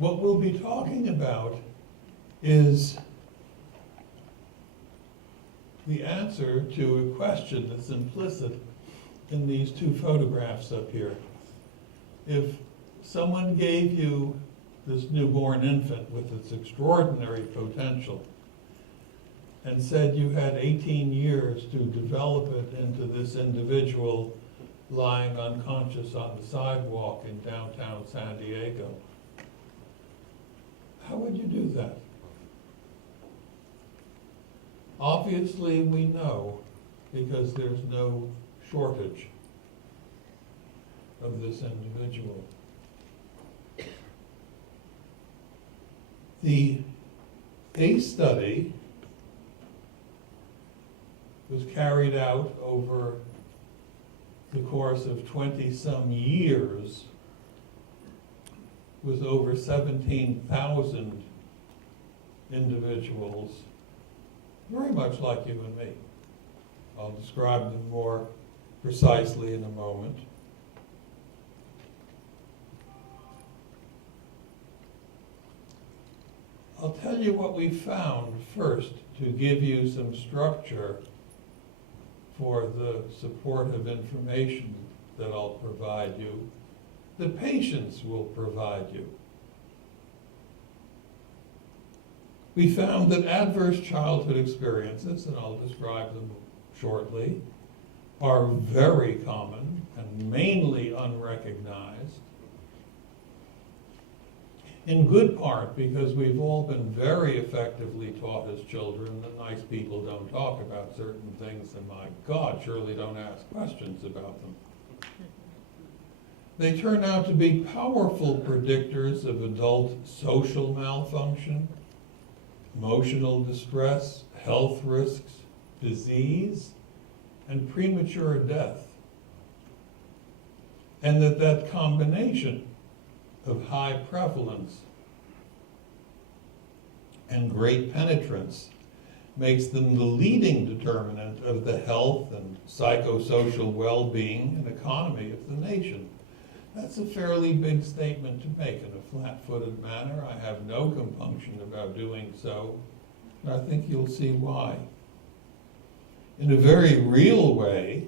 What we'll be talking about is the answer to a question that's implicit in these two photographs up here. If someone gave you this newborn infant with its extraordinary potential and said you had 18 years to develop it into this individual lying unconscious on the sidewalk in downtown San Diego, how would you do that? Obviously, we know, because there's no shortage of this individual. The ACE study was carried out over the course of 20-some years with over 17,000 individuals, very much like you and me. I'll describe them more precisely in a moment. I'll tell you what we found first to give you some structure for the supportive information that I'll provide you. The patients will provide you. We found that adverse childhood experiences, and I'll describe them shortly, are very common and mainly unrecognized. In good part because we've all been very effectively taught as children that nice people don't talk about certain things, and my God, surely don't ask questions about them. They turn out to be powerful predictors of adult social malfunction, emotional distress, health risks, disease, and premature death. And that combination of high prevalence and great penetrance makes them the leading determinant of the health and psychosocial well-being and economy of the nation. That's a fairly big statement to make in a flat-footed manner. I have no compunction about doing so, and I think you'll see why. In a very real way,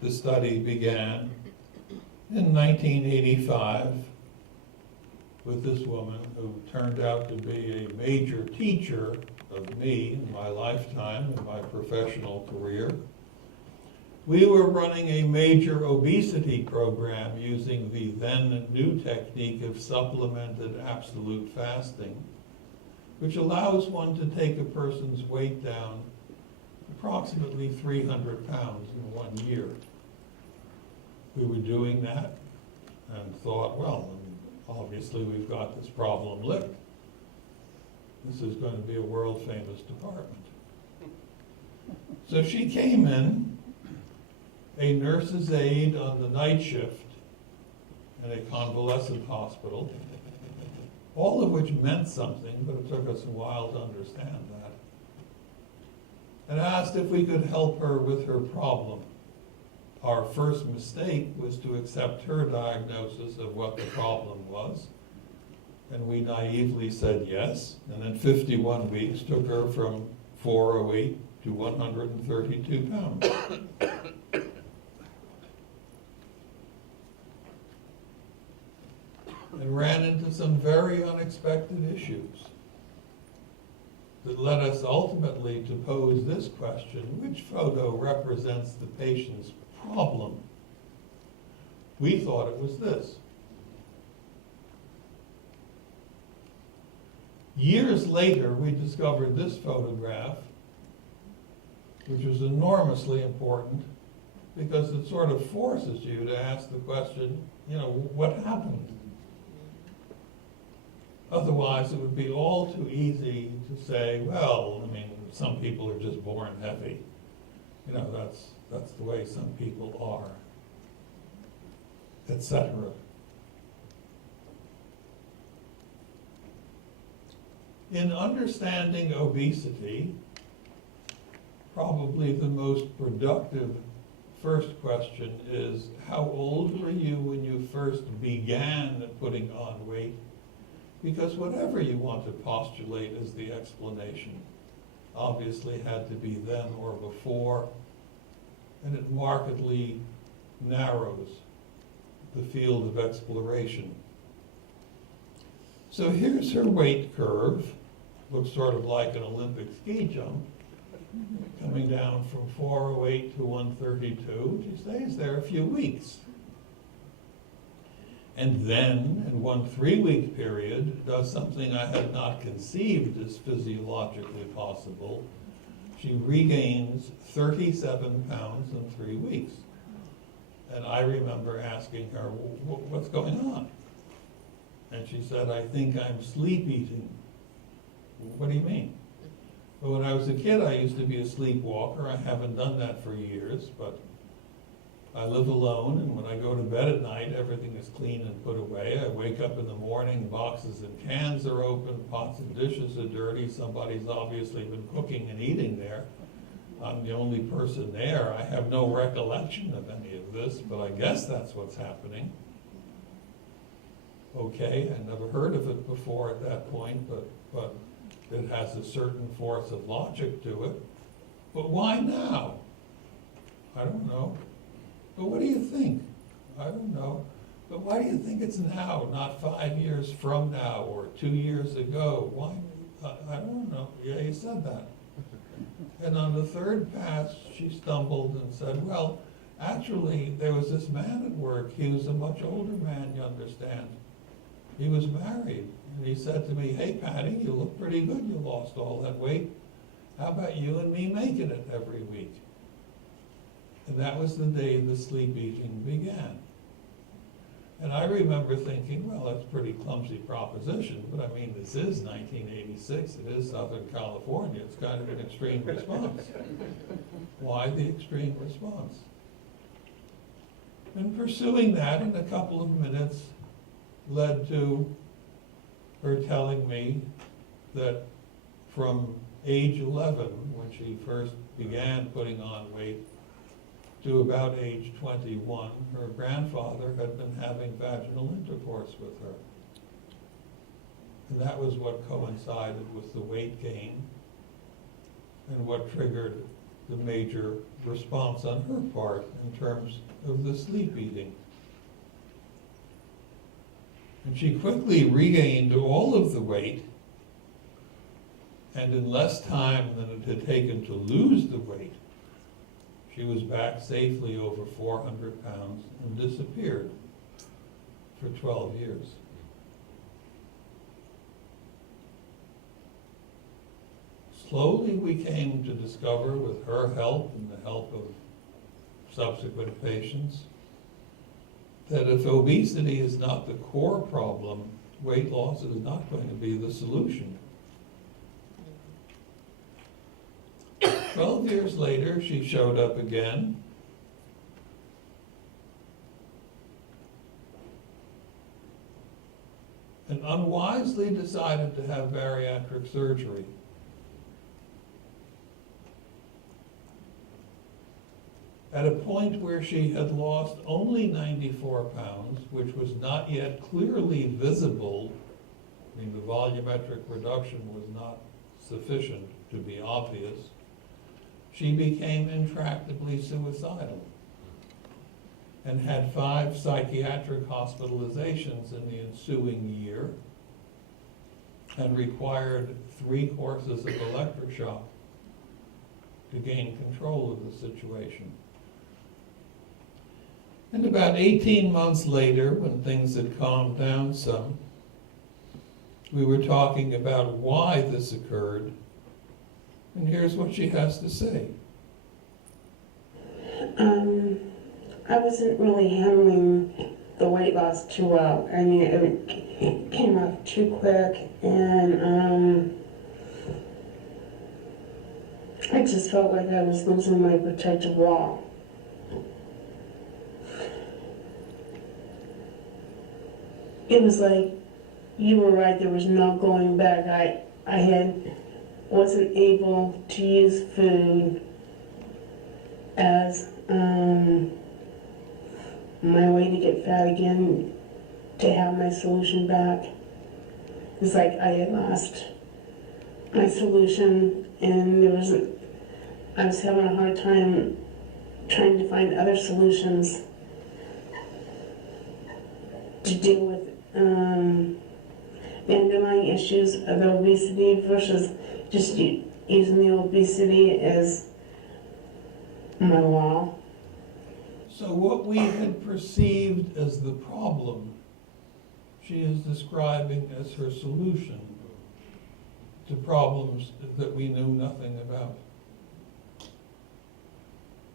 the study began in 1985 with this woman who turned out to be a major teacher of me in my lifetime, in my professional career. We were running a major obesity program using the then new technique of supplemented absolute fasting, which allows one to take a person's weight down approximately 300 pounds in 1 year. We were doing that and thought, well, obviously we've got this problem licked. This is going to be a world-famous department. So she came in, a nurse's aide on the night shift in a convalescent hospital, all of which meant something, but it took us a while to understand that, and asked if we could help her with her problem. Our first mistake was to accept her diagnosis of what the problem was, and we naively said yes, and in 51 weeks took her from 408 to 132 pounds. And ran into some very unexpected issues that led us ultimately to pose this question: which photo represents the patient's problem? We thought it was this. Years later, we discovered this photograph, which was enormously important because it sort of forces you to ask the question, what happened? Otherwise, it would be all too easy to say, well, some people are just born heavy. That's the way some people are, etc. In understanding obesity, probably the most productive first question is, how old were you when you first began putting on weight? Because whatever you want to postulate as the explanation obviously had to be then or before, and it markedly narrows the field of exploration. So here's her weight curve. Looks sort of like an Olympic ski jump, coming down from 408 to 132. She stays there a few weeks. And then, in one 3-week period, does something I had not conceived as physiologically possible. She regains 37 pounds in 3 weeks. And I remember asking her, what's going on? And she said, I think I'm sleep eating. What do you mean? Well, when I was a kid, I used to be a sleepwalker. I haven't done that for years, but I live alone, and when I go to bed at night, everything is clean and put away. I wake up in the morning, boxes and cans are open, pots and dishes are dirty. Somebody's obviously been cooking and eating there. I'm the only person there. I have no recollection of any of this, but I guess that's what's happening. Okay, I never heard of it before at that point, but it has a certain force of logic to it. But why now? I don't know. But what do you think? I don't know. But why do you think it's now, not 5 years from now or 2 years ago? Why? I don't know. Yeah, you said that. And on the third pass, she stumbled and said, well, actually, there was this man at work. He was a much older man, you understand. He was married. And he said to me, hey, Patty, you look pretty good. You lost all that weight. How about you and me making it every week? And that was the day the sleep eating began. And I remember thinking, well, that's a pretty clumsy proposition, but I mean, this is 1986, it is Southern California, it's kind of an extreme response. Why the extreme response? And pursuing that in a couple of minutes led to her telling me that from age 11, when she first began putting on weight, to about age 21, her grandfather had been having vaginal intercourse with her. And that was what coincided with the weight gain and what triggered the major response on her part in terms of the sleep eating. And she quickly regained all of the weight, and in less time than it had taken to lose the weight, she was back safely over 400 pounds and disappeared for 12 years. Slowly we came to discover, with her help and the help of subsequent patients, that if obesity is not the core problem, weight loss is not going to be the solution. 12 years later, she showed up again. And unwisely decided to have bariatric surgery. At a point where she had lost only 94 pounds, which was not yet clearly visible, I mean, the volumetric reduction was not sufficient to be obvious, she became intractably suicidal and had 5 psychiatric hospitalizations in the ensuing year and required 3 courses of electroshock to gain control of the situation. And about 18 months later, when things had calmed down some, we were talking about why this occurred. And here's what she has to say. I wasn't really handling the weight loss too well. I mean, it came off too quick, and I just felt like I was losing my protective wall. It was like, you were right, there was no going back. I wasn't able to use food as my way to get fat again, to have my solution back. It's like I had lost my solution, and I was having a hard time trying to find other solutions to deal with the underlying issues of the obesity versus just using the obesity as my wall. So what we had perceived as the problem, she is describing as her solution to problems that we knew nothing about.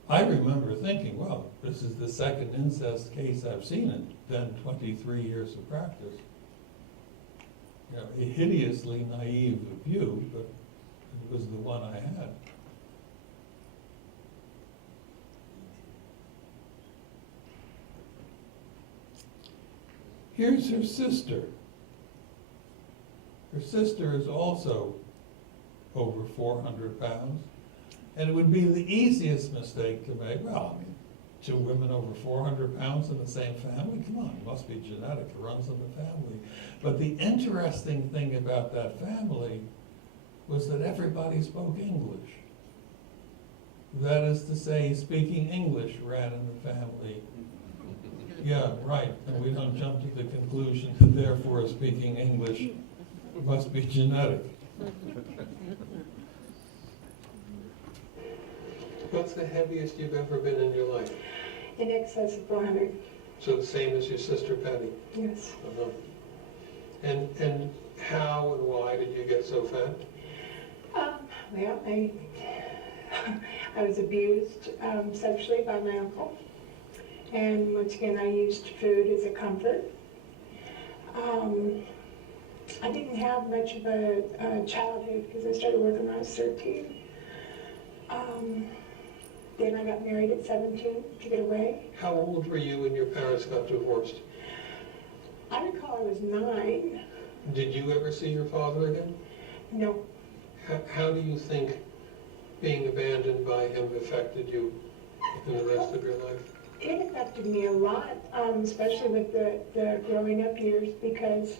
I remember thinking, well, this is the second incest case I've seen in then 23 years of practice. You know, a hideously naive view, but it was the one I had. Here's her sister. Her sister is also over 400 pounds. And it would be the easiest mistake to make. Well, I mean, 2 women over 400 pounds in the same family? Come on, it must be genetic. It runs in the family. But the interesting thing about that family was that everybody spoke English. That is to say, speaking English ran in the family. Yeah, right. And we don't jump to the conclusion that therefore speaking English must be genetic. What's the heaviest you've ever been in your life? In excess of 400, So the same as your sister Patty? yes. Uh-huh. And how and why did you get so fat? Well, I was abused sexually by my uncle. And once again, I used food as a comfort. I didn't have much of a childhood because I started working when I was 13. Then I got married at 17 to get away. How old were you when your parents got divorced? I recall I was 9. Did you ever see your father again? No, How do you think being abandoned by him affected you in the rest of your life? it affected me a lot, especially with the growing up years, because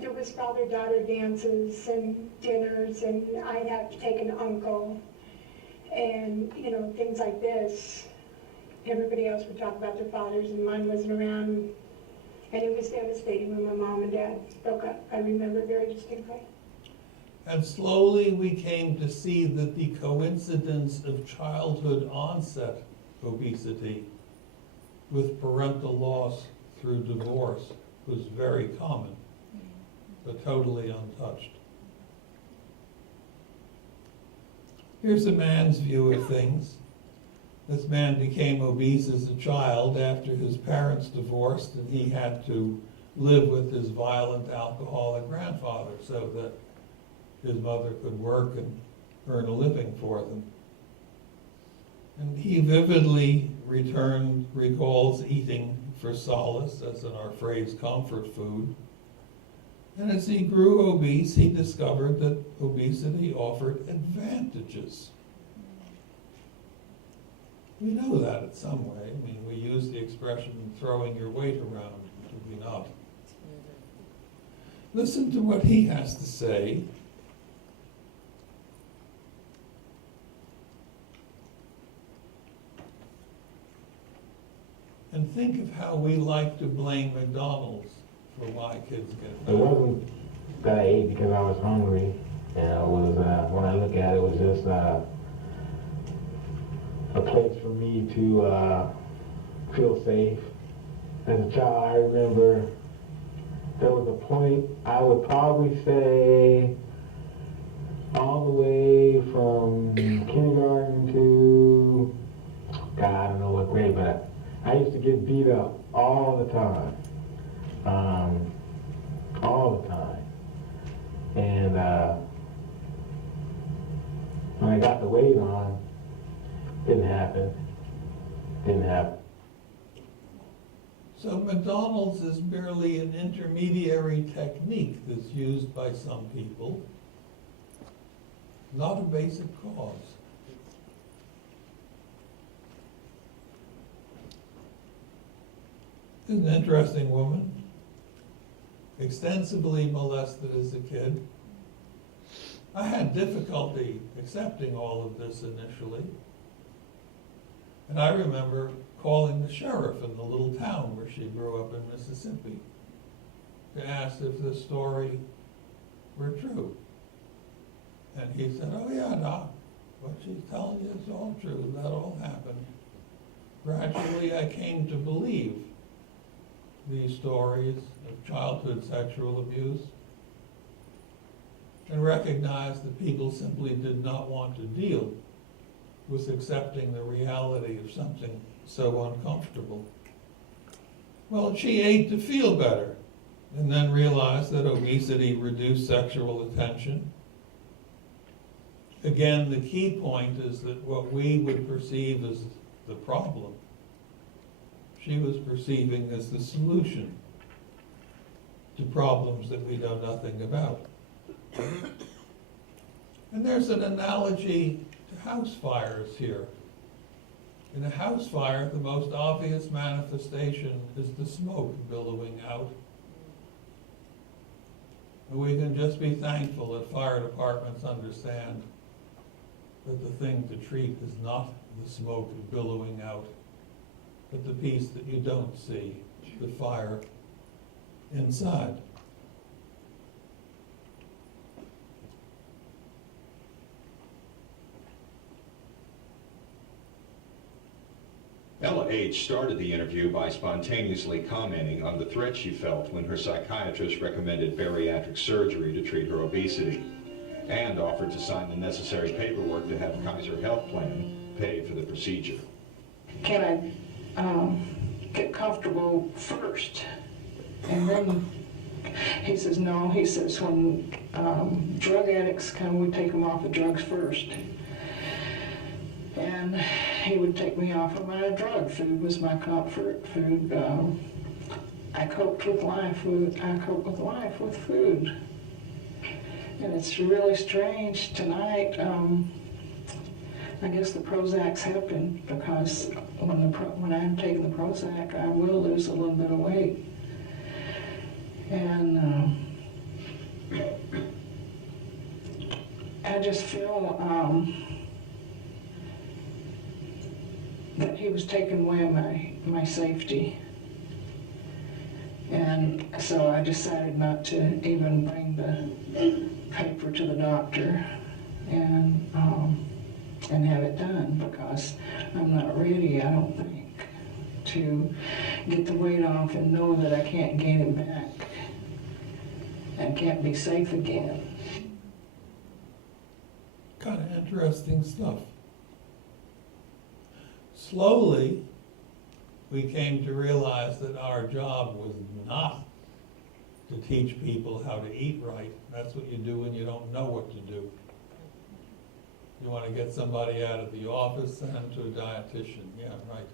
there was father-daughter dances and dinners, and I'd have to take an uncle, and things like this. Everybody else would talk about their fathers, and mine wasn't around, and it was devastating when my mom and dad broke up. I remember very distinctly. And slowly we came to see that the coincidence of childhood onset obesity with parental loss through divorce was very common, but totally untouched. Here's a man's view of things. This man became obese as a child after his parents divorced, and he had to live with his violent alcoholic grandfather so that his mother could work and earn a living for them. And he vividly recalls eating for solace, as in our phrase, comfort food. And as he grew obese, he discovered that obesity offered advantages. We know that in some way. I mean, we use the expression throwing your weight around, do we not? Listen to what he has to say. And think of how we like to blame McDonald's for why kids get It fat. wasn't that I ate because I was hungry. It was, when I look at it, it was just a place for me to feel safe. As a child, I remember there was a point, I would probably say, all the way from kindergarten to, God, I don't know what grade, but I used to get beat up all the time. All the time. And when I got the weight on, didn't happen. So McDonald's is merely an intermediary technique that's used by some people, not a basic cause. This is an interesting woman. extensively molested as a kid. I had difficulty accepting all of this initially. And I remember calling the sheriff in the little town where she grew up in Mississippi to ask if this story were true. And he said, "Oh yeah, Doc, what she's telling you is all true. That all happened." Gradually, I came to believe these stories of childhood sexual abuse and recognized that people simply did not want to deal with accepting the reality of something so uncomfortable. Well, she ate to feel better, and then realized that obesity reduced sexual attention. Again, the key point is that what we would perceive as the problem, she was perceiving as the solution to problems that we know nothing about. And there's an analogy to house fires here. In a house fire, the most obvious manifestation is the smoke billowing out. And we can just be thankful that fire departments understand that the thing to treat is not the smoke billowing out, but the piece that you don't see, the fire inside. Ella H. started the interview by spontaneously commenting on the threat she felt when her psychiatrist recommended bariatric surgery to treat her obesity, and offered to sign the necessary paperwork to have Kaiser Health Plan pay for the procedure. Can I get comfortable first? And then he says, no, he says, when drug addicts come, we take them off the drugs first. And he would take me off of my drug. Food was my comfort food. I coped with life with food. And it's really strange tonight. I guess the Prozac's helping, because when I'm taking the Prozac, I will lose a little bit of weight. And I just feel that he was taking away my safety. And so I decided not to even bring the paper to the doctor and have it done, because I'm not ready, I don't think, to get the weight off and know that I can't gain it back and can't be safe again. Kind of interesting stuff. Slowly, we came to realize that our job was not to teach people how to eat right. That's what you do when you don't know what to do. You want to get somebody out of the office, send them to a dietitian. Yeah, right.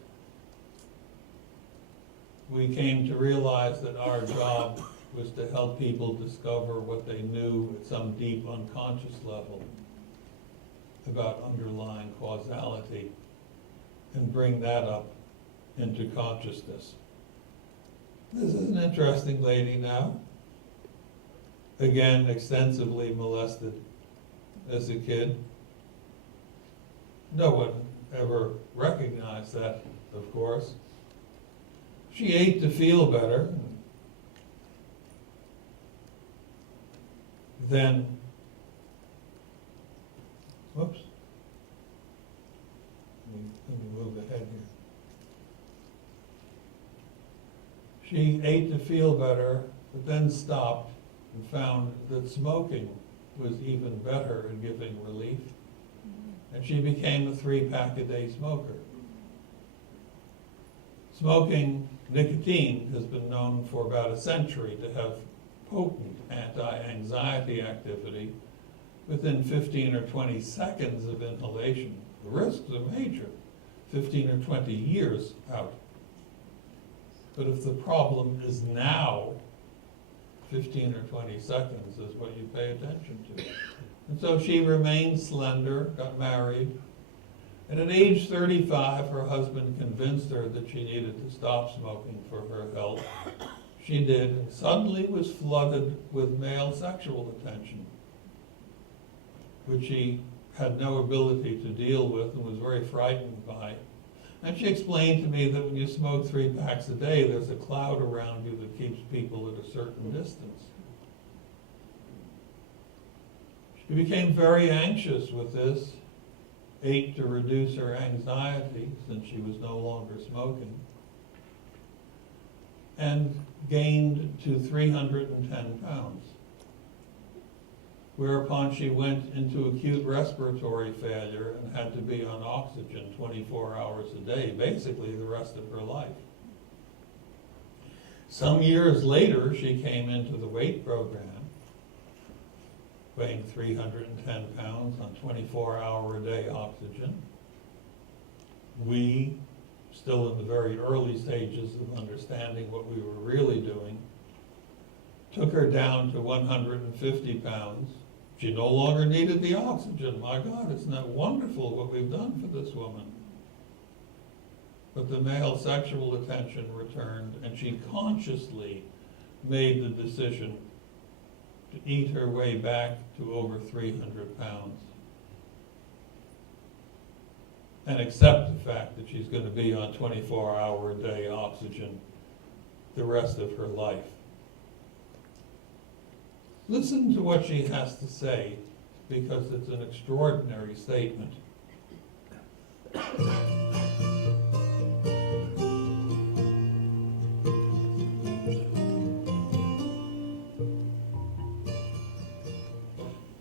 We came to realize that our job was to help people discover what they knew at some deep unconscious level about underlying causality and bring that up into consciousness. This is an interesting lady now. Again, extensively molested as a kid. No one ever recognized that, of course. She ate to feel better. Then, whoops. Let me move ahead here. She ate to feel better, but then stopped and found that smoking was even better in giving relief. And she became a 3-pack-a-day smoker. Smoking nicotine has been known for about a century to have potent anti-anxiety activity within 15 or 20 seconds of inhalation. The risks are major, 15 or 20 years out. But if the problem is now, 15 or 20 seconds is what you pay attention to. And so she remained slender, got married, and at age 35, her husband convinced her that she needed to stop smoking for her health. she did, and suddenly was flooded with male sexual attention, which she had no ability to deal with and was very frightened by. And she explained to me that when you smoke 3 packs a day, there's a cloud around you that keeps people at a certain distance. She became very anxious with this, ate to reduce her anxiety since she was no longer smoking, and gained to 310 pounds. Whereupon she went into acute respiratory failure and had to be on oxygen 24 hours a day, basically the rest of her life. Some years later, she came into the weight program, weighing 310 pounds on 24-hour-a-day oxygen. We, still in the very early stages of understanding what we were really doing, took her down to 150 pounds. She no longer needed the oxygen. My God, isn't that wonderful what we've done for this woman? But the male sexual attention returned, and she consciously made the decision to eat her way back to over 300 pounds and accept the fact that she's going to be on 24-hour-a-day oxygen the rest of her life. Listen to what she has to say, because it's an extraordinary statement.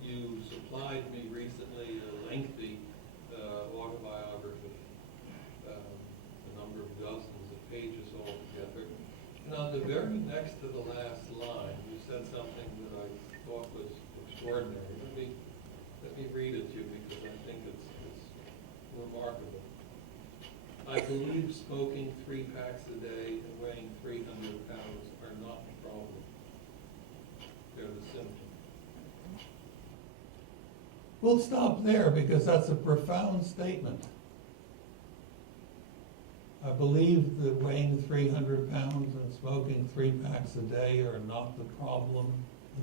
You supplied me recently a lengthy autobiography, a number of dozens of pages altogether. And on the very next to the last line, you said something that I thought was extraordinary. Let me read it to you because I think it's remarkable. I believe smoking 3 packs a day and weighing 300 pounds are not the problem. They're the symptom. We'll stop there because that's a profound statement. I believe that weighing 300 pounds and smoking 3 packs a day are not the problem,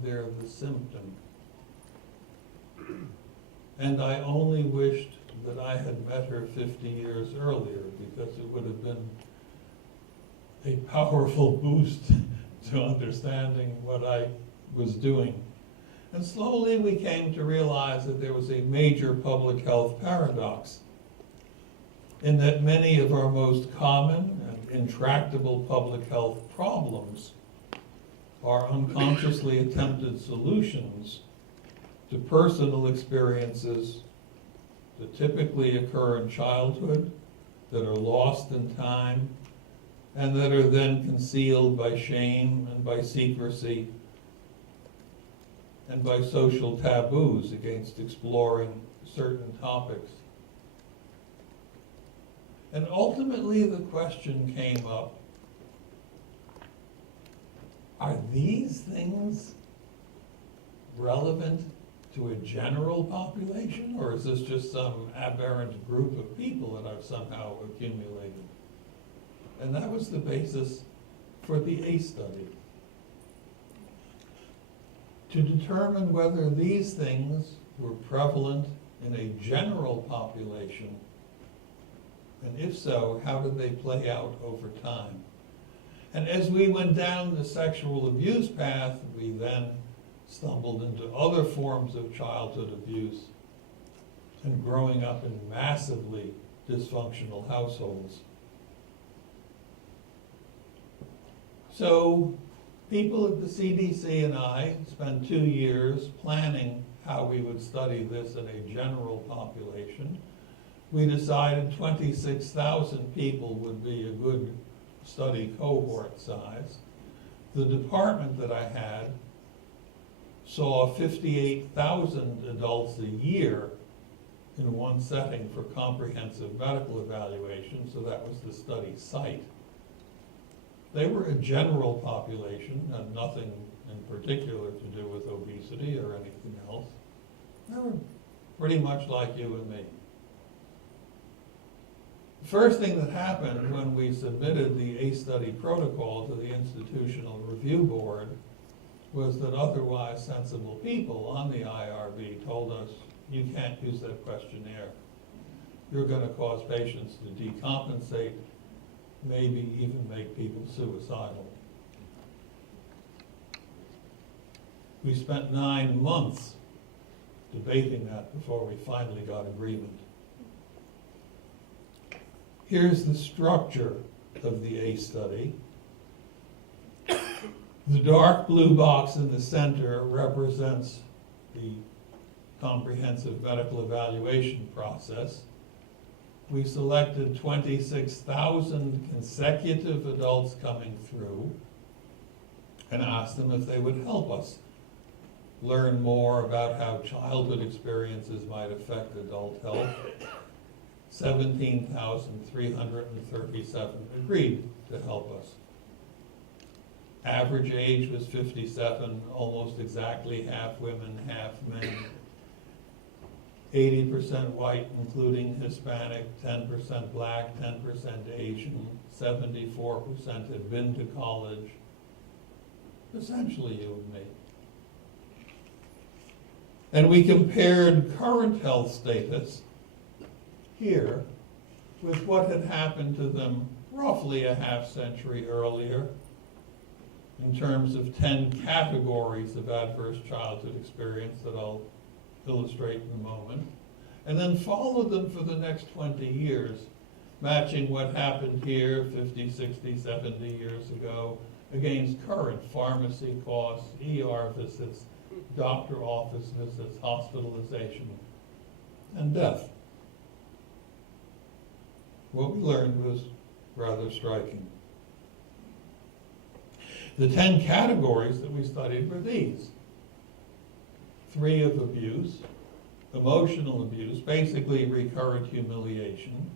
they're the symptom. And I only wished that I had met her 50 years earlier, because it would have been a powerful boost to understanding what I was doing. And slowly we came to realize that there was a major public health paradox, in that many of our most common and intractable public health problems are unconsciously attempted solutions to personal experiences that typically occur in childhood, that are lost in time, and that are then concealed by shame and by secrecy and by social taboos against exploring certain topics. And ultimately the question came up, are these things relevant to a general population, or is this just some aberrant group of people that I've somehow accumulated? And that was the basis for the ACE study. To determine whether these things were prevalent in a general population, and if so, how did they play out over time? And as we went down the sexual abuse path, we then stumbled into other forms of childhood abuse and growing up in massively dysfunctional households. So people at the CDC and I spent 2 years planning how we would study this in a general population. We decided 26,000 people would be a good study cohort size. The department that I had saw 58,000 adults a year in one setting for comprehensive medical evaluation, so that was the study site. They were a general population, had nothing in particular to do with obesity or anything else. They were pretty much like you and me. First thing that happened when we submitted the ACE study protocol to the Institutional Review Board was that otherwise sensible people on the IRB told us, you can't use that questionnaire. You're going to cause patients to decompensate, maybe even make people suicidal. We spent 9 months debating that before we finally got agreement. Here's the structure of the ACE study. The dark blue box in the center represents the comprehensive medical evaluation process. We selected 26,000 consecutive adults coming through and asked them if they would help us learn more about how childhood experiences might affect adult health. 17,337 agreed to help us. Average age was 57, almost exactly half women, half men. 80% white, including Hispanic, 10% black, 10% Asian, 74% had been to college. Essentially you and me. And we compared current health status here with what had happened to them roughly a half century earlier in terms of 10 categories of adverse childhood experience that I'll illustrate in a moment, and then followed them for the next 20 years, matching what happened here 50, 60, 70 years ago against current pharmacy costs, ER visits, doctor office visits, hospitalization, and death. What we learned was rather striking. The 10 categories that we studied were these. 3 of abuse, emotional abuse, basically recurrent humiliation.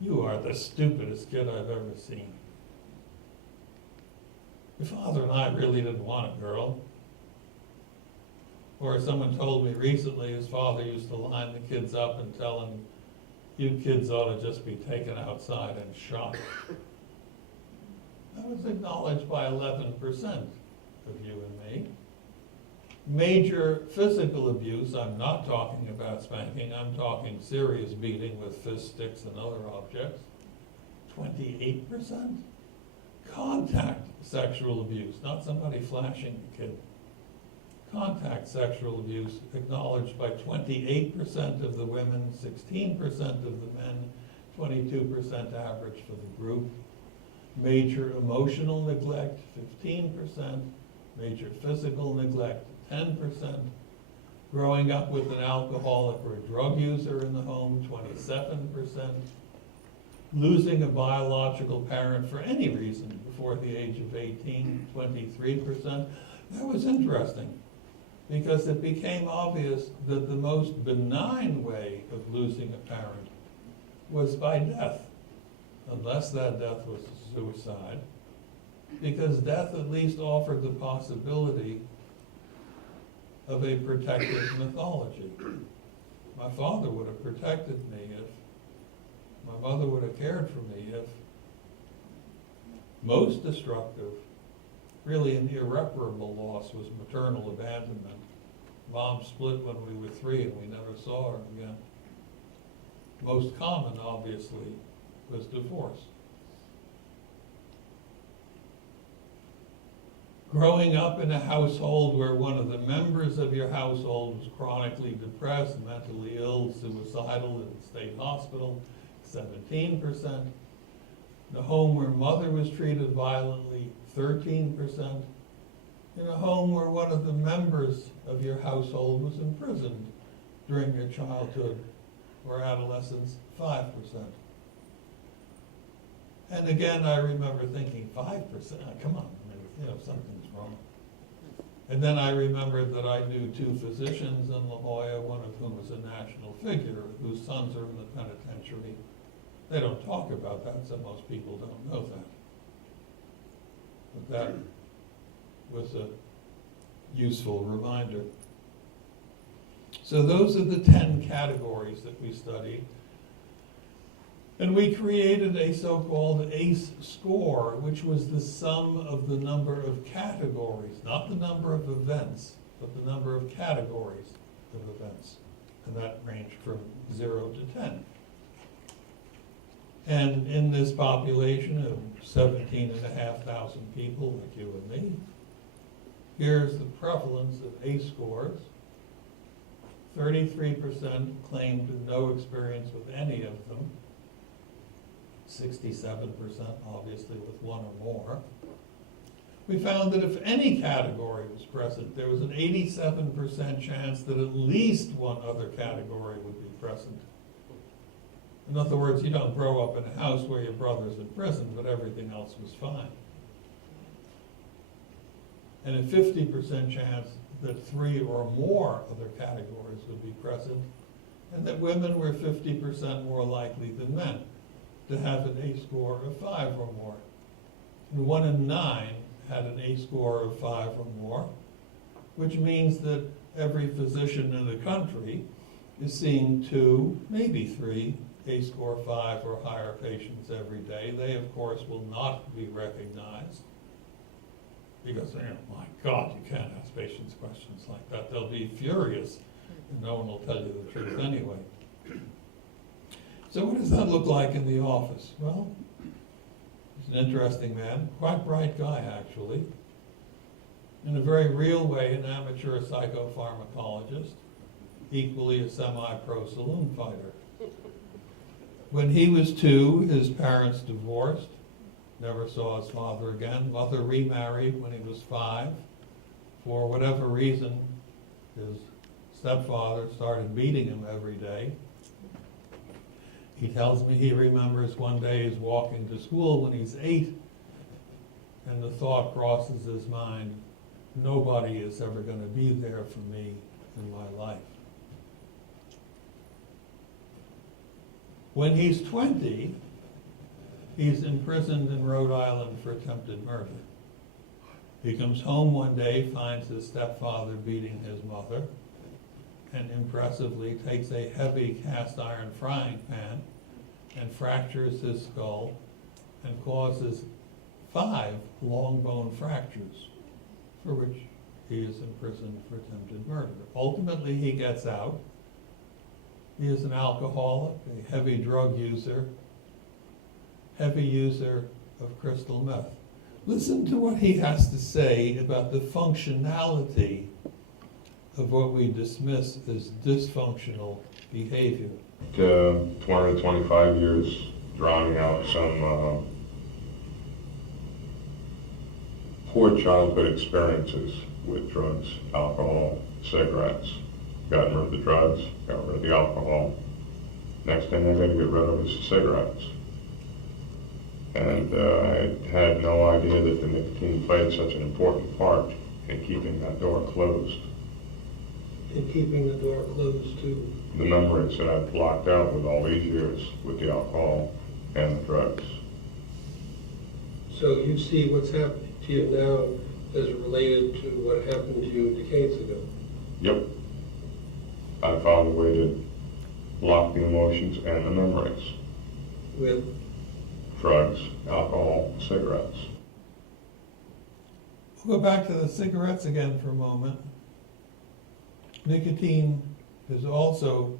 You are the stupidest kid I've ever seen. Your father and I really didn't want a girl. Or someone told me recently his father used to line the kids up and tell them, you kids ought to just be taken outside and shot. That was acknowledged by 11% of you and me. Major physical abuse, I'm not talking about spanking, I'm talking serious beating with fists, sticks, and other objects, 28%. Contact sexual abuse, not somebody flashing a kid. Contact sexual abuse acknowledged by 28% of the women, 16% of the men, 22% average for the group. Major emotional neglect, 15%. Major physical neglect, 10%. Growing up with an alcoholic or a drug user in the home, 27%. Losing a biological parent for any reason before the age of 18, 23%. That was interesting, because it became obvious that the most benign way of losing a parent was by death, unless that death was suicide, because death at least offered the possibility of a protective mythology. My father would have protected me if my mother would have cared for me if. Most destructive, really an irreparable loss, was maternal abandonment. Mom split when we were 3 and we never saw her again. Most common, obviously, was divorce. Growing up in a household where one of the members of your household was chronically depressed, mentally ill, suicidal, in a state hospital, 17%. In a home where mother was treated violently, 13%. In a home where one of the members of your household was imprisoned during your childhood or adolescence, 5%. And again, I remember thinking, 5%? Come on, something's wrong. And then I remembered that I knew 2 physicians in La Jolla, one of whom was a national figure, whose sons are in the penitentiary. They don't talk about that, so most people don't know that. But that was a useful reminder. So those are the 10 categories that we studied. And we created a so-called ACE score, which was the sum of the number of categories, not the number of events, but the number of categories of events. And that ranged from 0 to 10. And in this population of 17,500 people like you and me, here's the prevalence of ACE scores. 33% claimed no experience with any of them. 67% obviously with one or more. We found that if any category was present, there was an 87% chance that at least one other category would be present. In other words, you don't grow up in a house where your brother's in prison, but everything else was fine. And a 50% chance that 3 or more other categories would be present, and that women were 50% more likely than men to have an ACE score of 5 or more. And 1 in 9 had an ACE score of 5 or more, which means that every physician in the country is seeing 2, maybe 3 ACE score 5 or higher patients every day. They, of course, will not be recognized because, my God, you can't ask patients questions like that. They'll be furious, and no one will tell you the truth anyway. So what does that look like in the office? Well, he's an interesting man, quite bright guy, actually. In a very real way, an amateur psychopharmacologist, equally a semi-pro saloon fighter. When he was 2, his parents divorced, never saw his father again. Mother remarried when he was 5. For whatever reason, his stepfather started beating him every day. He tells me he remembers one day he's walking to school when he's 8, and the thought crosses his mind, nobody is ever going to be there for me in my life. When he's 20, he's imprisoned in Rhode Island for attempted murder. He comes home one day, finds his stepfather beating his mother, and impressively takes a heavy cast iron frying pan and fractures his skull and causes 5 long bone fractures, for which he is imprisoned for attempted murder. Ultimately, he gets out. He is an alcoholic, a heavy drug user, heavy user of crystal meth. Listen to what he has to say about the functionality of what we dismiss as dysfunctional behavior. 20 to 25 years drowning out some poor childhood experiences with drugs, alcohol, cigarettes. Got rid of the drugs, got rid of the alcohol. Next thing I got to get rid of is the cigarettes. And I had no idea that the nicotine played such an important part in keeping that door closed. In keeping the door closed to The memories that I've blocked out with all these years with the alcohol and the drugs. So you see what's happening to you now as related to what happened to you decades ago. Yep. I found a way to block the emotions and the memories. With Drugs, alcohol, cigarettes. We'll go back to the cigarettes again for a moment. Nicotine has also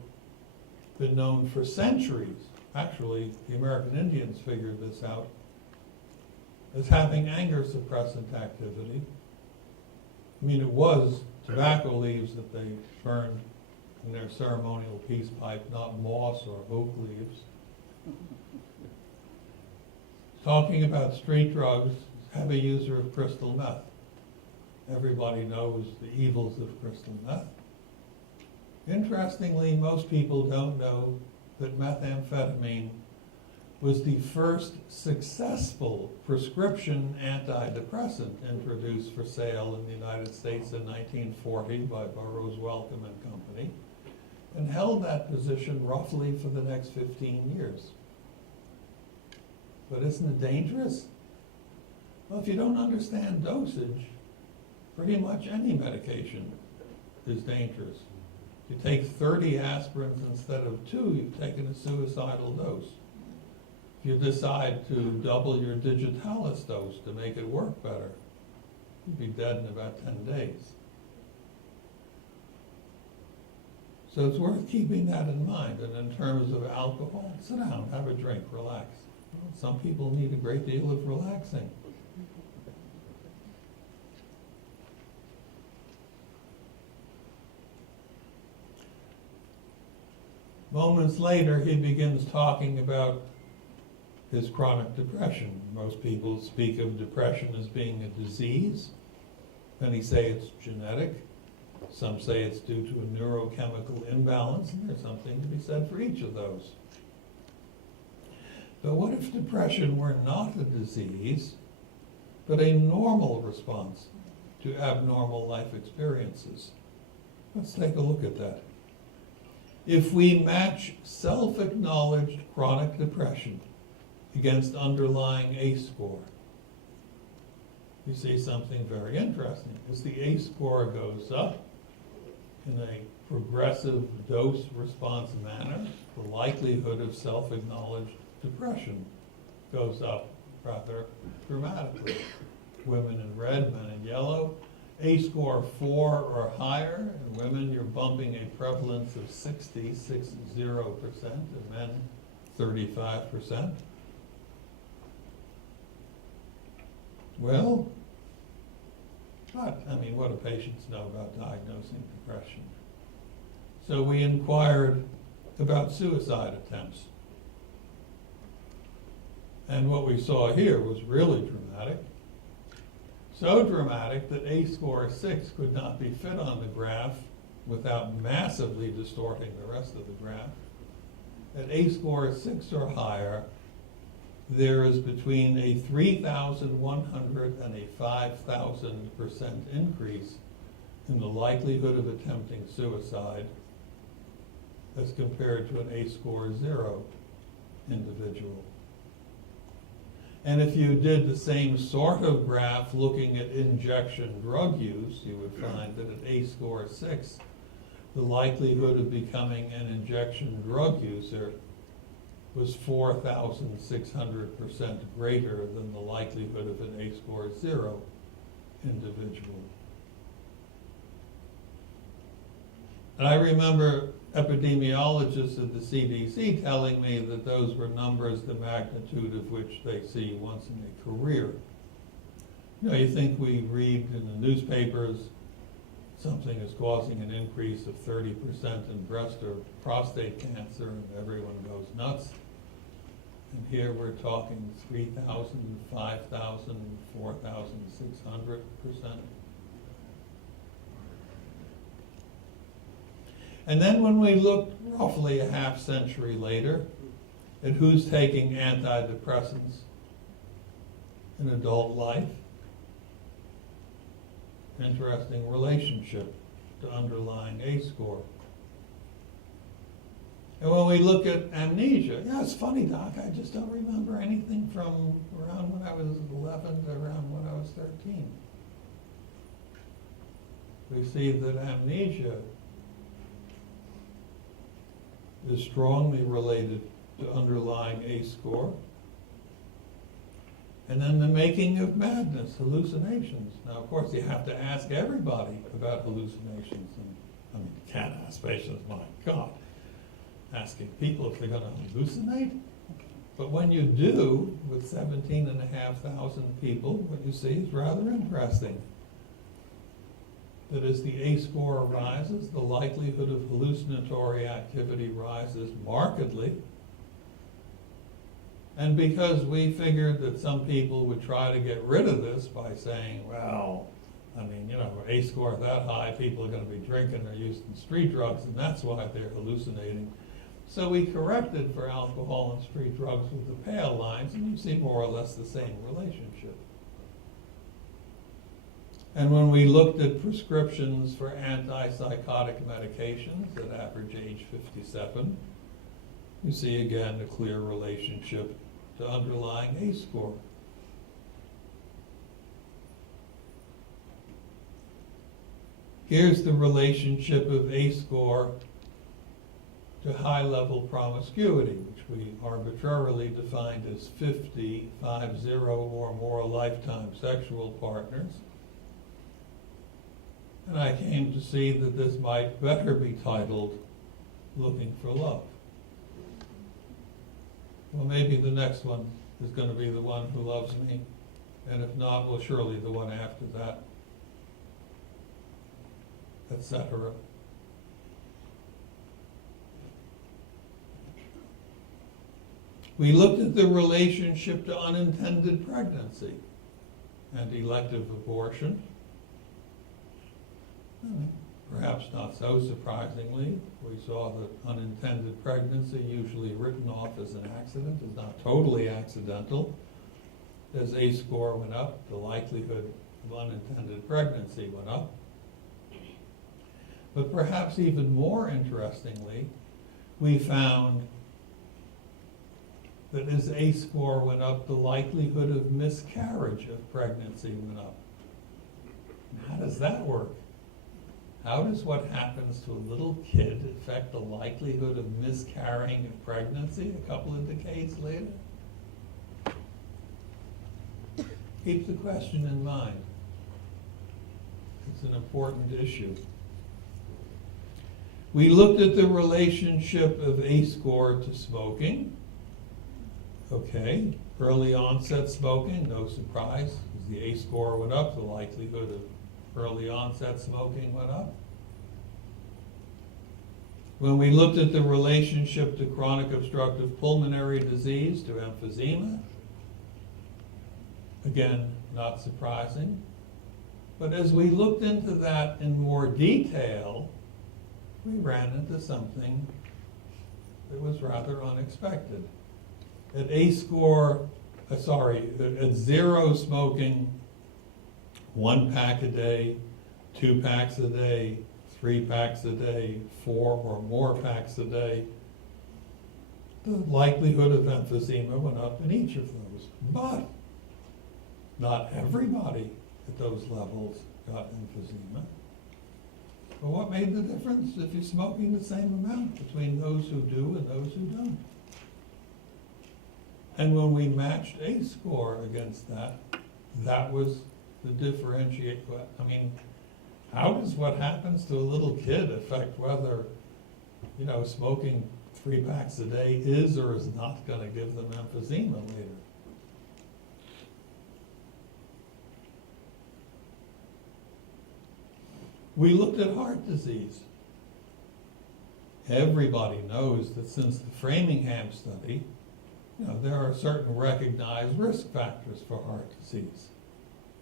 been known for centuries, actually the American Indians figured this out, as having anger suppressant activity. I mean, it was tobacco leaves that they burned in their ceremonial peace pipe, not moss or oak leaves. Talking about street drugs, heavy user of crystal meth. Everybody knows the evils of crystal meth. Interestingly, most people don't know that methamphetamine was the first successful prescription antidepressant introduced for sale in the United States in 1940 by Burroughs Wellcome and Company, and held that position roughly for the next 15 years. But isn't it dangerous? Well, if you don't understand dosage, pretty much any medication is dangerous. If you take 30 aspirins instead of 2, you've taken a suicidal dose. If you decide to double your digitalis dose to make it work better, you'd be dead in about 10 days. So it's worth keeping that in mind. And in terms of alcohol, sit down, have a drink, relax. Some people need a great deal of relaxing. Moments later, he begins talking about his chronic depression. Most people speak of depression as being a disease. Many say it's genetic. Some say it's due to a neurochemical imbalance, and there's something to be said for each of those. But what if depression were not a disease, but a normal response to abnormal life experiences? Let's take a look at that. If we match self-acknowledged chronic depression against underlying ACE score, you see something very interesting. As the ACE score goes up in a progressive dose-response manner, the likelihood of self-acknowledged depression goes up rather dramatically. Women in red, men in yellow. ACE score 4 or higher. In women, you're bumping a prevalence of 60%, in men, 35%. Well, but, I mean, what do patients know about diagnosing depression? So we inquired about suicide attempts. And what we saw here was really dramatic. So dramatic that ACE score 6 could not be fit on the graph without massively distorting the rest of the graph. At ACE score 6 or higher, there is between a 3,100 and a 5,000% increase in the likelihood of attempting suicide as compared to an ACE score 0 individual. And if you did the same sort of graph looking at injection drug use, you would find that at ACE score 6, the likelihood of becoming an injection drug user was 4,600% greater than the likelihood of an ACE score 0 individual. And I remember epidemiologists at the CDC telling me that those were numbers the magnitude of which they see once in a career. You know, you think we read in the newspapers something is causing an increase of 30% in breast or prostate cancer, and everyone goes nuts. And here we're talking 3,000, 5,000, 4,600%. And then when we look roughly a half century later at who's taking antidepressants in adult life, interesting relationship to underlying ACE score. And when we look at amnesia, yeah, it's funny, Doc, I just don't remember anything from around when I was 11 to around when I was 13. We see that amnesia is strongly related to underlying ACE score. And then the making of madness, hallucinations. Now, of course, you have to ask everybody about hallucinations. And, I mean, you can't ask patients, my God, asking people if they're going to hallucinate. But when you do, with 17,500 people, what you see is rather interesting. That as the ACE score rises, the likelihood of hallucinatory activity rises markedly. And because we figured that some people would try to get rid of this by saying, well, I mean, you know, ACE score that high, people are going to be drinking or using street drugs, and that's why they're hallucinating. So we corrected for alcohol and street drugs with the pale lines, and you see more or less the same relationship. And when we looked at prescriptions for antipsychotic medications at average age 57, you see again a clear relationship to underlying ACE score. Here's the relationship of ACE score to high-level promiscuity, which we arbitrarily defined as 50 or more lifetime sexual partners. And I came to see that this might better be titled Looking for Love. Well, maybe the next one is going to be The One Who Loves Me, and if not, well, surely the one after that, etc. We looked at the relationship to unintended pregnancy and elective abortion. Perhaps not so surprisingly, we saw that unintended pregnancy, usually written off as an accident, is not totally accidental. As ACE score went up, the likelihood of unintended pregnancy went up. But perhaps even more interestingly, we found that as ACE score went up, the likelihood of miscarriage of pregnancy went up. How does that work? How does what happens to a little kid affect the likelihood of miscarrying of pregnancy a couple of decades later? Keep the question in mind. It's an important issue. We looked at the relationship of ACE score to smoking. Okay, early onset smoking, no surprise. As the ACE score went up, the likelihood of early onset smoking went up. When we looked at the relationship to chronic obstructive pulmonary disease, to emphysema, again, not surprising. But as we looked into that in more detail, we ran into something that was rather unexpected. At ACE score, at zero smoking, 1 pack a day, 2 packs a day, 3 packs a day, 4 or more packs a day, the likelihood of emphysema went up in each of those. But not everybody at those levels got emphysema. But what made the difference if you're smoking the same amount between those who do and those who don't? And when we matched ACE score against that, that was the differentiate. I mean, how does what happens to a little kid affect whether, smoking 3 packs a day is or is not going to give them emphysema later? We looked at heart disease. Everybody knows that since the Framingham study, there are certain recognized risk factors for heart disease.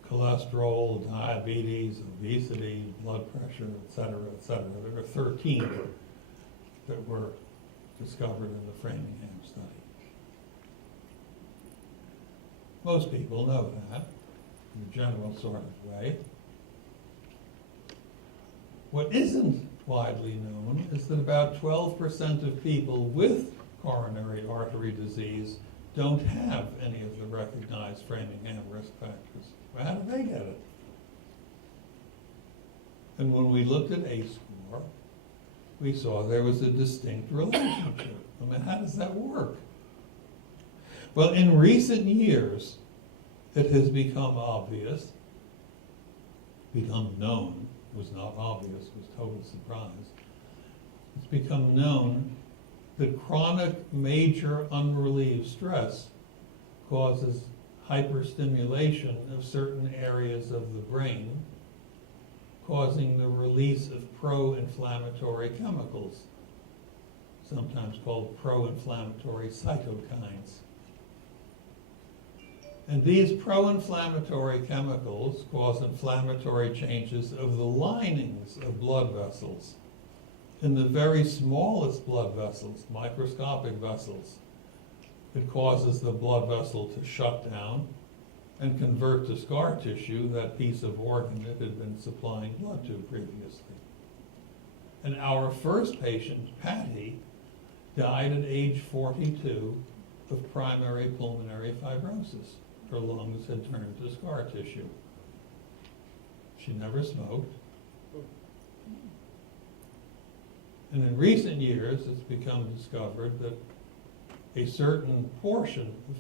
Cholesterol, diabetes, obesity, blood pressure, et cetera, et cetera. There are 13 that were discovered in the Framingham study. Most people know that in a general sort of way. What isn't widely known is that about 12% of people with coronary artery disease don't have any of the recognized Framingham risk factors. Well, how do they get it? And when we looked at ACE score, we saw there was a distinct relationship. I mean, how does that work? Well, in recent years, it has become obvious, become known, was not obvious, was total surprise. It's become known that chronic major unrelieved stress causes hyperstimulation of certain areas of the brain, causing the release of pro-inflammatory chemicals, sometimes called pro-inflammatory cytokines. And these pro-inflammatory chemicals cause inflammatory changes of the linings of blood vessels. In the very smallest blood vessels, microscopic vessels, it causes the blood vessel to shut down and convert to scar tissue that piece of organ it had been supplying blood to previously. And our first patient, Patty, died at age 42 of primary pulmonary fibrosis. Her lungs had turned to scar tissue. She never smoked. And in recent years, it's become discovered that a certain portion of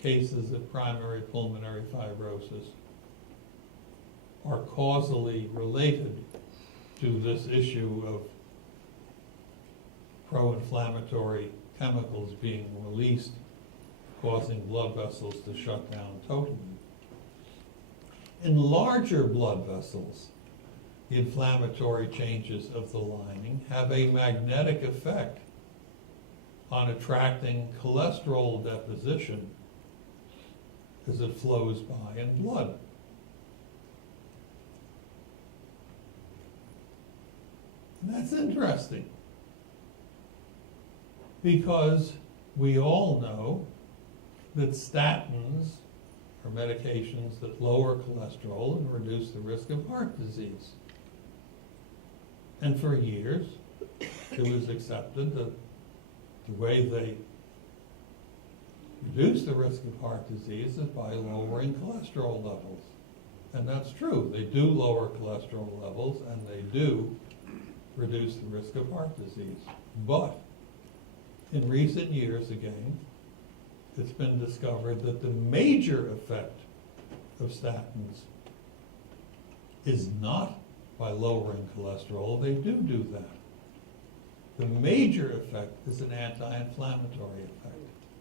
cases of primary pulmonary fibrosis are causally related to this issue of pro-inflammatory chemicals being released, causing blood vessels to shut down totally. In larger blood vessels, the inflammatory changes of the lining have a magnetic effect on attracting cholesterol deposition as it flows by in blood. And that's interesting, because we all know that statins are medications that lower cholesterol and reduce the risk of heart disease. And for years, it was accepted that the way they reduce the risk of heart disease is by lowering cholesterol levels. And that's true. They do lower cholesterol levels, and they do reduce the risk of heart disease. But in recent years, again, it's been discovered that the major effect of statins is not by lowering cholesterol. They do that. The major effect is an anti-inflammatory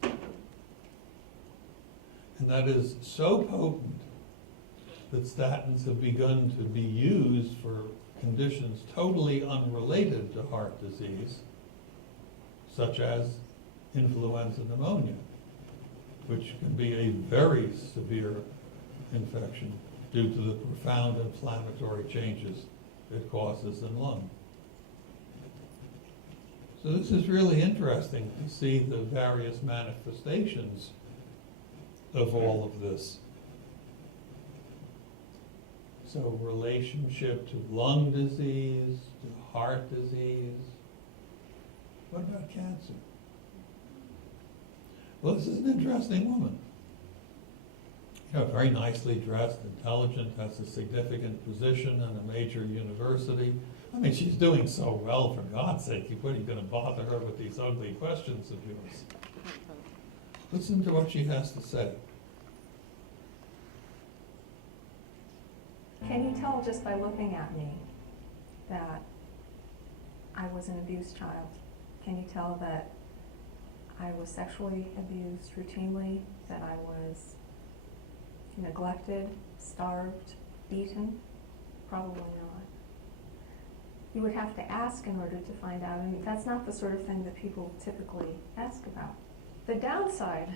effect. And that is so potent that statins have begun to be used for conditions totally unrelated to heart disease, such as influenza pneumonia, which can be a very severe infection due to the profound inflammatory changes it causes in lung. So this is really interesting to see the various manifestations of all of this. So relationship to lung disease, to heart disease. What about cancer? Well, this is an interesting woman. You know, very nicely dressed, intelligent, has a significant position in a major university. I mean, she's doing so well, for God's sake. What are you going to bother her with these ugly questions of yours? Listen to what she has to say. Can you tell just by looking at me that I was an abused child? Can you tell that I was sexually abused routinely, that I was neglected, starved, beaten? Probably not. You would have to ask in order to find out, and that's not the sort of thing that people typically ask about. The downside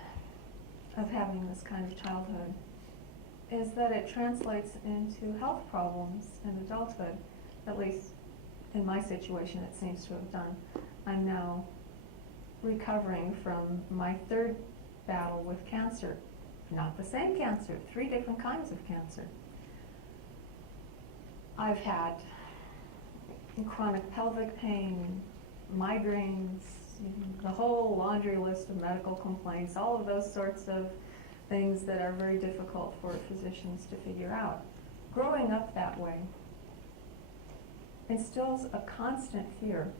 of having this kind of childhood is that it translates into health problems in adulthood. At least in my situation, it seems to have done. I'm now recovering from my third battle with cancer. Not the same cancer, 3 different kinds of cancer. I've had chronic pelvic pain, migraines, the whole laundry list of medical complaints, all of those sorts of things that are very difficult for physicians to figure out. Growing up that way instills a constant fear,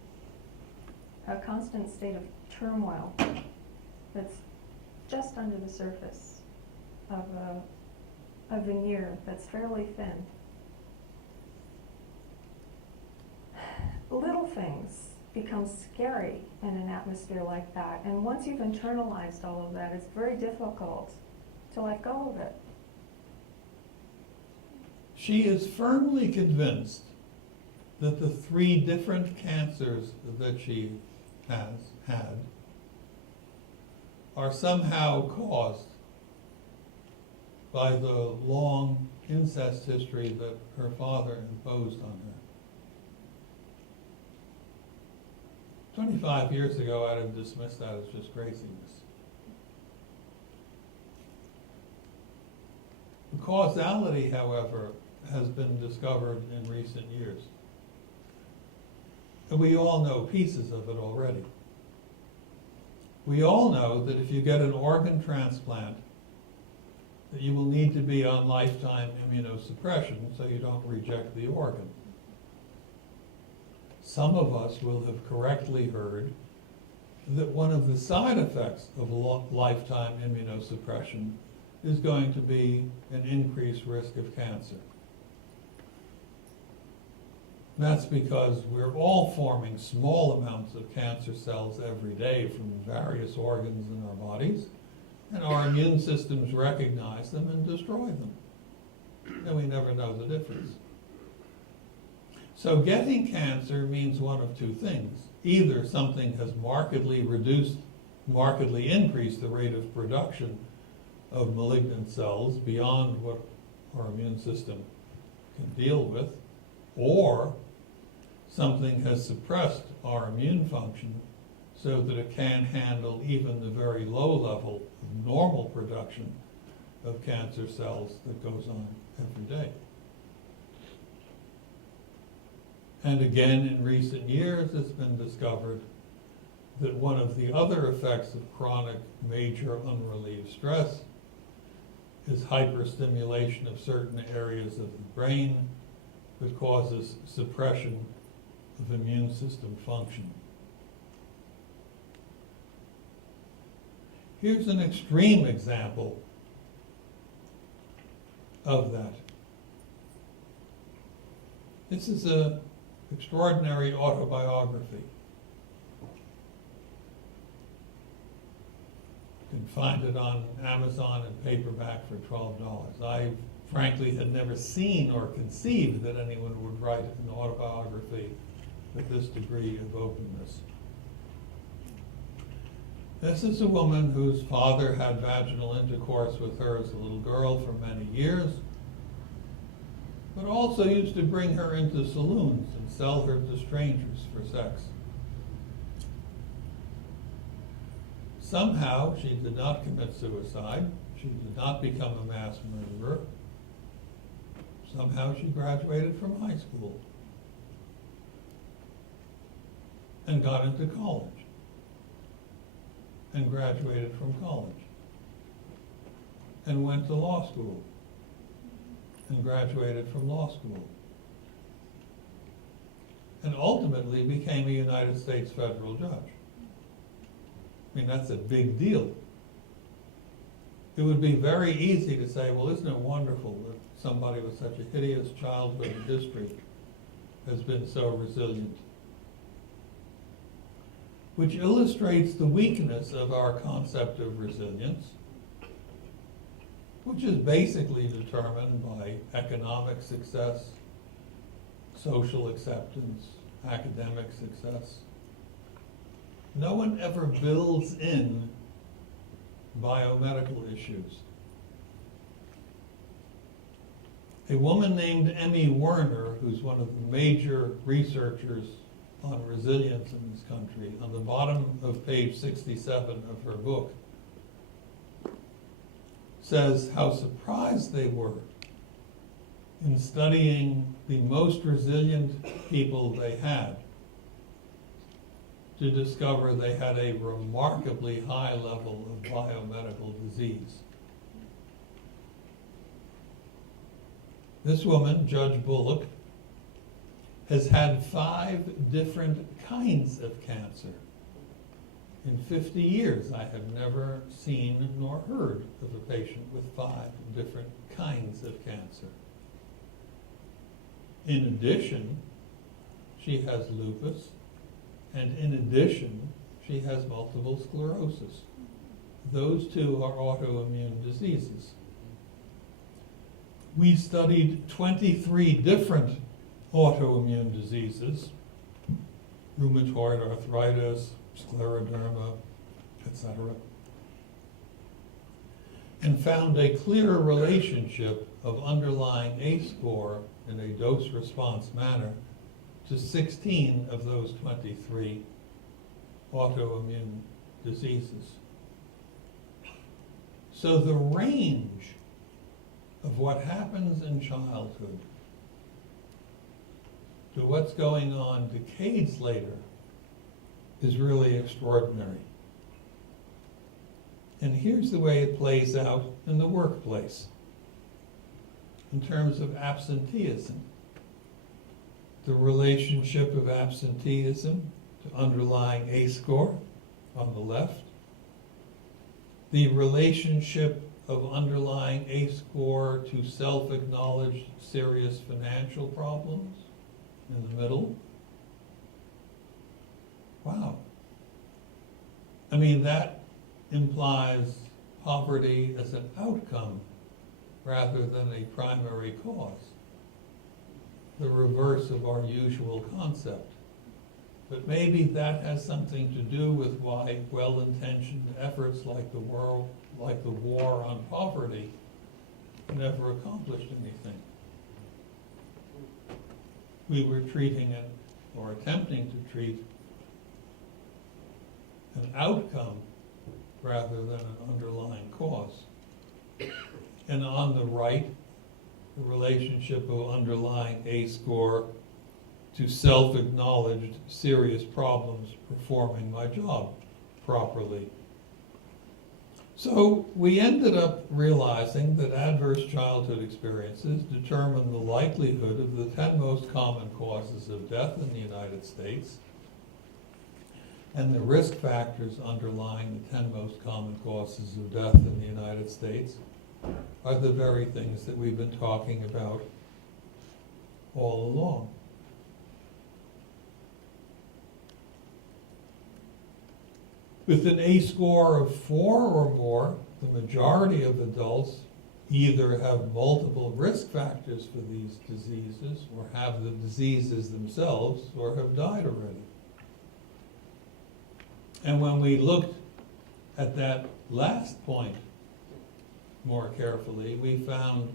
a constant state of turmoil that's just under the surface of a veneer that's fairly thin. Little things become scary in an atmosphere like that, and once you've internalized all of that, it's very difficult to let go of it. She is firmly convinced that the 3 different cancers that she has had are somehow caused by the long incest history that her father imposed on her. 25 years ago, I'd have dismissed that as just craziness. The causality, however, has been discovered in recent years. And we all know pieces of it already. We all know that if you get an organ transplant, that you will need to be on lifetime immunosuppression so you don't reject the organ. some of us will have correctly heard that one of the side effects of lifetime immunosuppression is going to be an increased risk of cancer. That's because we're all forming small amounts of cancer cells every day from various organs in our bodies, and our immune systems recognize them and destroy them. And we never know the difference. So getting cancer means one of two things. Either something has markedly increased the rate of production of malignant cells beyond what our immune system can deal with, or something has suppressed our immune function so that it can't handle even the very low level of normal production of cancer cells that goes on every day. And again, in recent years, it's been discovered that one of the other effects of chronic major unrelieved stress is hyperstimulation of certain areas of the brain that causes suppression of immune system function. Here's an extreme example of that. This is an extraordinary autobiography. You can find it on Amazon in paperback for $12. I frankly had never seen or conceived that anyone would write an autobiography with this degree of openness. This is a woman whose father had vaginal intercourse with her as a little girl for many years, but also used to bring her into saloons and sell her to strangers for sex. Somehow she did not commit suicide. She did not become a mass murderer. Somehow she graduated from high school and got into college and graduated from college and went to law school and graduated from law school and ultimately became a United States federal judge. I mean, that's a big deal. It would be very easy to say, well, isn't it wonderful that somebody with such a hideous childhood history has been so resilient? Which illustrates the weakness of our concept of resilience, which is basically determined by economic success, social acceptance, academic success. No one ever builds in biomedical issues. A woman named Emmy Werner, who's one of the major researchers on resilience in this country, on the bottom of page 67 of her book, says how surprised they were in studying the most resilient people they had to discover they had a remarkably high level of biomedical disease. This woman, Judge Bullock, has had 5 different kinds of cancer. In 50 years, I have never seen nor heard of a patient with 5 different kinds of cancer. In addition, she has lupus, and in addition, she has multiple sclerosis. Those 2 are autoimmune diseases. We studied 23 different autoimmune diseases, rheumatoid arthritis, scleroderma, etc., and found a clear relationship of underlying ACE score in a dose-response manner to 16 of those 23 autoimmune diseases. So the range of what happens in childhood to what's going on decades later is really extraordinary. And here's the way it plays out in the workplace in terms of absenteeism. the relationship of absenteeism to underlying ACE score on the left, the relationship of underlying ACE score to self-acknowledged serious financial problems in the middle. Wow. I mean, that implies poverty as an outcome rather than a primary cause. The reverse of our usual concept. But maybe that has something to do with why well-intentioned efforts like the war on poverty never accomplished anything. We were treating it, or attempting to treat, an outcome rather than an underlying cause. And on the right, the relationship of underlying ACE score to self-acknowledged serious problems performing my job properly. So we ended up realizing that adverse childhood experiences determine the likelihood of the 10 most common causes of death in the United States, and the risk factors underlying the 10 most common causes of death in the United States are the very things that we've been talking about all along. With an ACE score of 4 or more, the majority of adults either have multiple risk factors for these diseases, or have the diseases themselves, or have died already. And when we looked at that last point more carefully, we found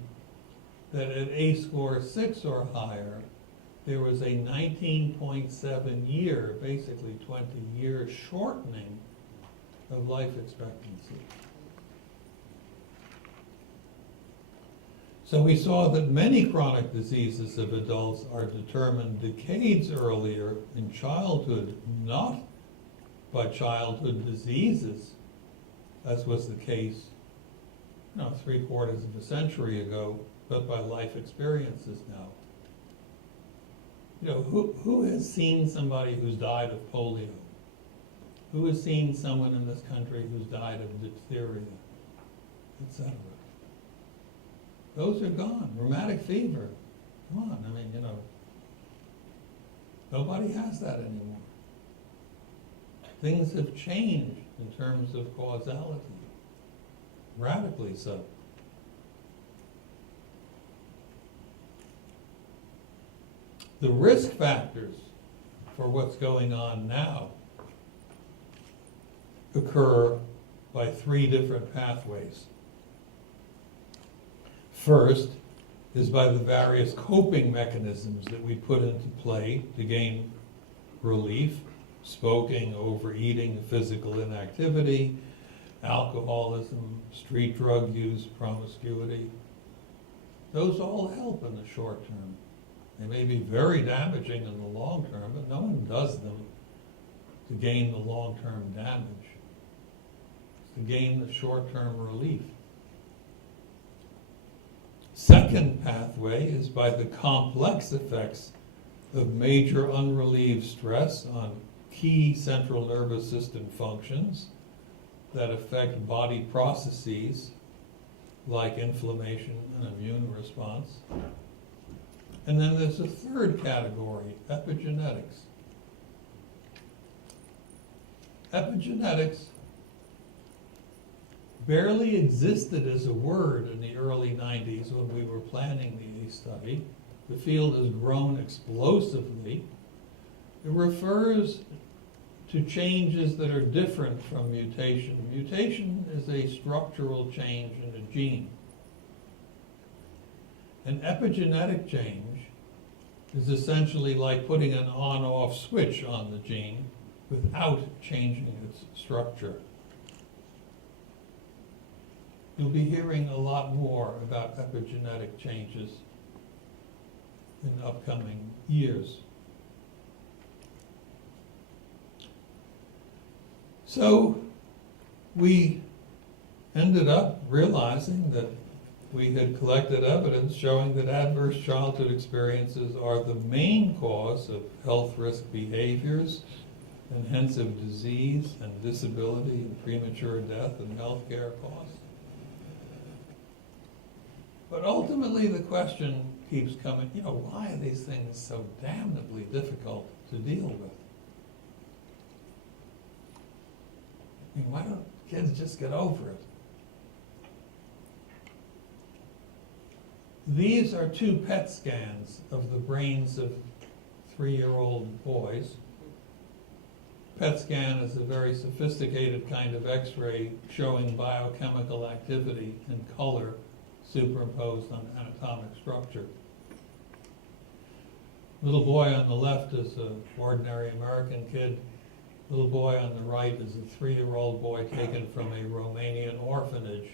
that at ACE score 6 or higher, there was a 19.7 year, basically 20-year shortening of life expectancy. So we saw that many chronic diseases of adults are determined decades earlier in childhood, not by childhood diseases, as was the case 3/4 of a century ago, but by life experiences now. Who has seen somebody who's died of polio? Who has seen someone in this country who's died of diphtheria, etc.? Those are gone. Rheumatic fever, come on, nobody has that anymore. Things have changed in terms of causality, radically so. The risk factors for what's going on now occur by 3 different pathways. First is by the various coping mechanisms that we put into play to gain relief: smoking, overeating, physical inactivity, alcoholism, street drug use, promiscuity. Those all help in the short term. They may be very damaging in the long term, but no one does them to gain the long-term damage. It's to gain the short-term relief. Second pathway is by the complex effects of major unrelieved stress on key central nervous system functions that affect body processes like inflammation and immune response. And then there's a third category, epigenetics. Epigenetics barely existed as a word in the early 90s when we were planning the ACE study. The field has grown explosively. It refers to changes that are different from mutation. Mutation is a structural change in a gene. An epigenetic change is essentially like putting an on-off switch on the gene without changing its structure. You'll be hearing a lot more about epigenetic changes in upcoming years. So we ended up realizing that we had collected evidence showing that adverse childhood experiences are the main cause of health risk behaviors, and hence of disease and disability and premature death and healthcare costs. But ultimately the question keeps coming, why are these things so damnably difficult to deal with? I mean, why don't kids just get over it? These are 2 PET scans of the brains of 3-year-old boys. PET scan is a very sophisticated kind of X-ray showing biochemical activity in color superimposed on anatomic structure. Little boy on the left is an ordinary American kid. Little boy on the right is a 3-year-old boy taken from a Romanian orphanage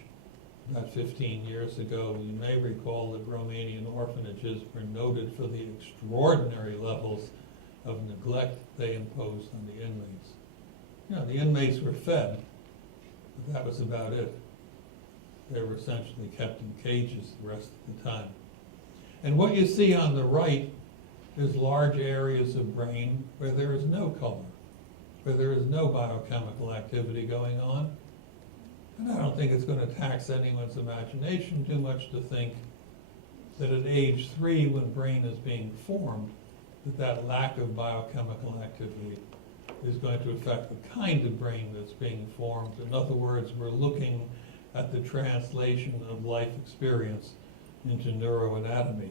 about 15 years ago. You may recall that Romanian orphanages were noted for the extraordinary levels of neglect they imposed on the inmates. The inmates were fed, but that was about it. They were essentially kept in cages the rest of the time. And what you see on the right is large areas of brain where there is no color, where there is no biochemical activity going on. And I don't think it's going to tax anyone's imagination too much to think that at age 3, when brain is being formed, that lack of biochemical activity is going to affect the kind of brain that's being formed. In other words, we're looking at the translation of life experience into neuroanatomy.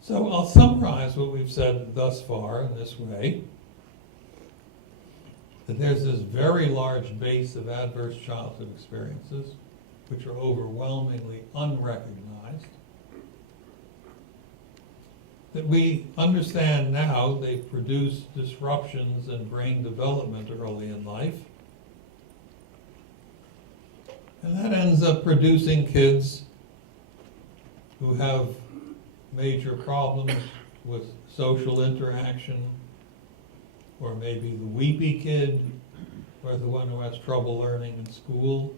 So I'll summarize what we've said thus far in this way: that there's this very large base of adverse childhood experiences which are overwhelmingly unrecognized, that we understand now they produce disruptions in brain development early in life, and that ends up producing kids who have major problems with social interaction, or maybe the weepy kid, or the one who has trouble learning in school.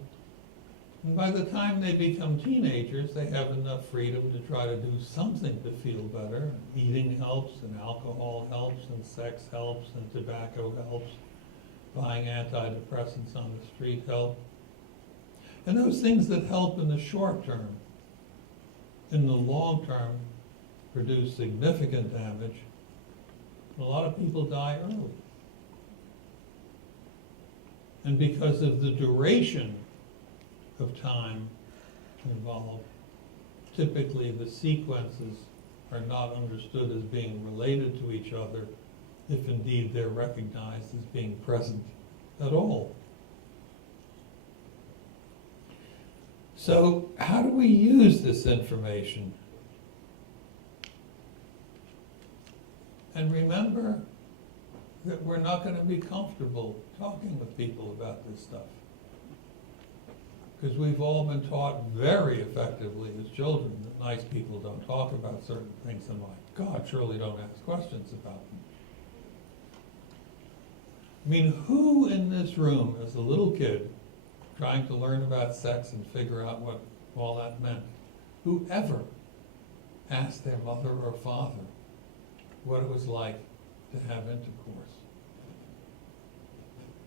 And by the time they become teenagers, they have enough freedom to try to do something to feel better. Eating helps, and alcohol helps, and sex helps, and tobacco helps. Buying antidepressants on the street help. And those things that help in the short term, in the long term, produce significant damage. A lot of people die early. And because of the duration of time involved, typically the sequences are not understood as being related to each other, if indeed they're recognized as being present at all. So how do we use this information? And remember that we're not going to be comfortable talking with people about this stuff, because we've all been taught very effectively as children that nice people don't talk about certain things, and my God, surely don't ask questions about them. I mean, who in this room as a little kid trying to learn about sex and figure out what all that meant, who ever asked their mother or father what it was like to have intercourse?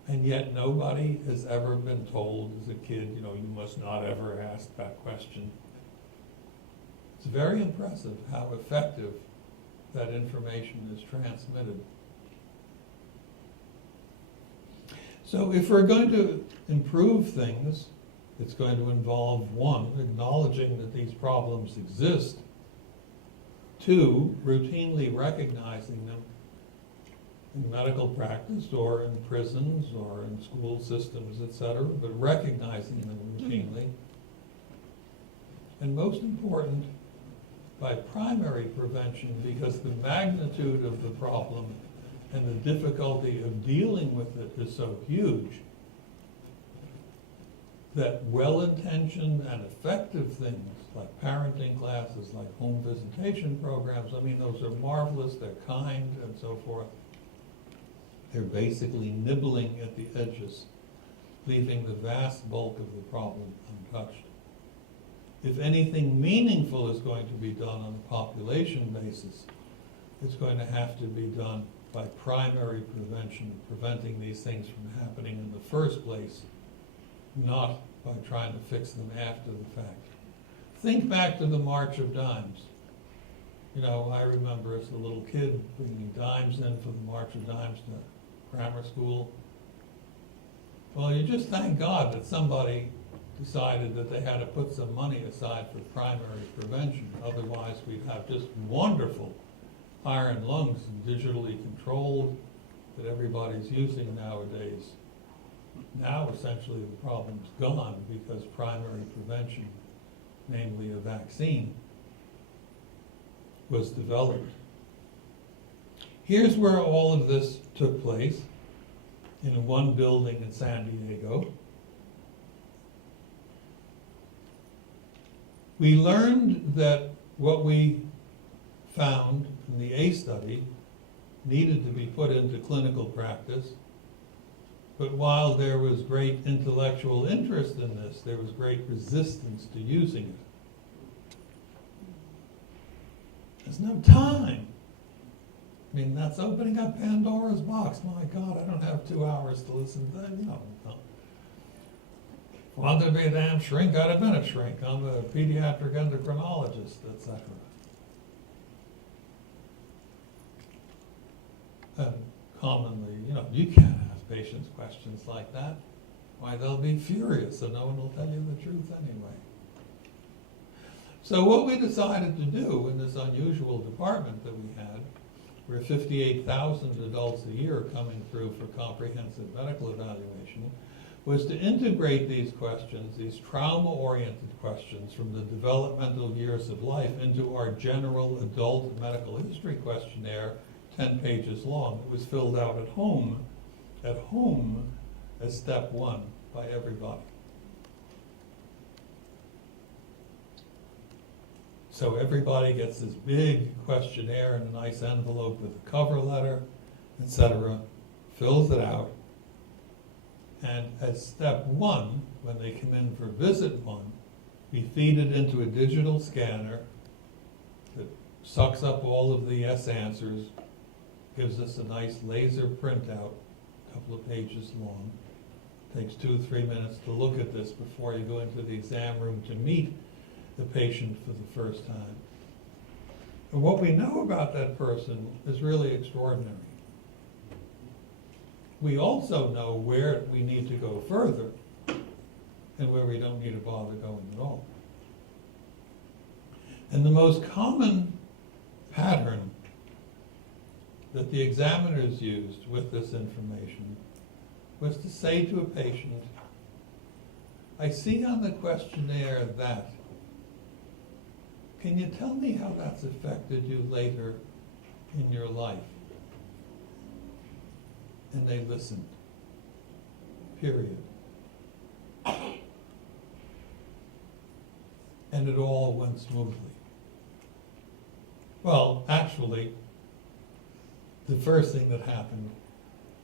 And yet nobody has ever been told as a kid, you must not ever ask that question. It's very impressive how effective that information is transmitted. So if we're going to improve things, it's going to involve, 1, acknowledging that these problems exist, 2, routinely recognizing them in medical practice or in prisons or in school systems, etc., but recognizing them routinely. And most important, by primary prevention, because the magnitude of the problem and the difficulty of dealing with it is so huge that well-intentioned and effective things like parenting classes, like home visitation programs, those are marvelous, they're kind, and so forth. They're basically nibbling at the edges, leaving the vast bulk of the problem untouched. if anything meaningful is going to be done on a population basis, it's going to have to be done by primary prevention, preventing these things from happening in the first place, not by trying to fix them after the fact. Think back to the March of Dimes. You know, I remember as a little kid bringing dimes in for the March of Dimes to grammar school. Well, you just thank God that somebody decided that they had to put some money aside for primary prevention. Otherwise, we'd have just wonderful iron lungs, digitally controlled, that everybody's using nowadays. Now, essentially, the problem's gone because primary prevention, namely a vaccine, was developed. Here's where all of this took place, in one building in San Diego. We learned that what we found in the A study needed to be put into clinical practice, but while there was great intellectual interest in this, there was great resistance to using it. There's no time. I mean, that's opening up Pandora's box. My God, I don't have 2 hours to listen to that. You know, if I wanted to be a damn shrink, I'd have been a shrink. I'm a pediatric endocrinologist, etc. And commonly, you know, you can't ask patients questions like that. Why, they'll be furious and no one will tell you the truth anyway. So what we decided to do in this unusual department that we had, where 58,000 adults a year are coming through for comprehensive medical evaluation, was to integrate these questions, these trauma-oriented questions from the developmental years of life, into our general adult medical history questionnaire, 10 pages long. It was filled out at home as step one by everybody. So everybody gets this big questionnaire in a nice envelope with a cover letter, etc., fills it out, and as step one, when they come in for visit one, we feed it into a digital scanner that sucks up all of the yes answers, gives us a nice laser printout, a couple of pages long. Takes 2-3 minutes to look at this before you go into the exam room to meet the patient for the first time. And what we know about that person is really extraordinary. We also know where we need to go further and where we don't need to bother going at all. And the most common pattern that the examiners used with this information was to say to a patient, I see on the questionnaire that, can you tell me how that's affected you later in your life? And they listened. Period. And it all went smoothly. Well, actually, the first thing that happened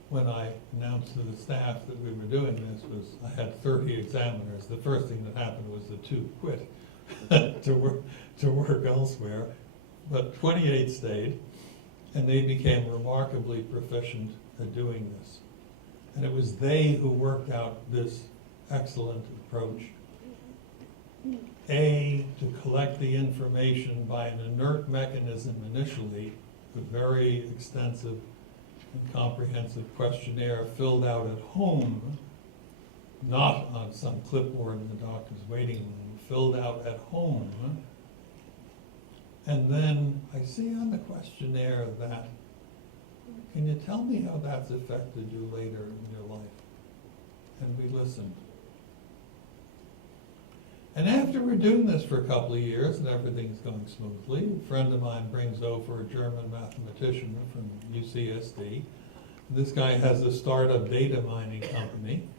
when I announced to the staff that we were doing this was I had 30 examiners. The first thing that happened was the 2 quit to work elsewhere, but 28 stayed, and they became remarkably proficient at doing this. And it was they who worked out this excellent approach. A, to collect the information by an inert mechanism initially, a very extensive and comprehensive questionnaire filled out at home, not on some clipboard in the doctor's waiting room, filled out at home. And then I see on the questionnaire that, can you tell me how that's affected you later in your life? And we listened. And after we're doing this for a couple of years and everything's going smoothly, a friend of mine brings over a German mathematician from UCSD. This guy has a startup data mining company.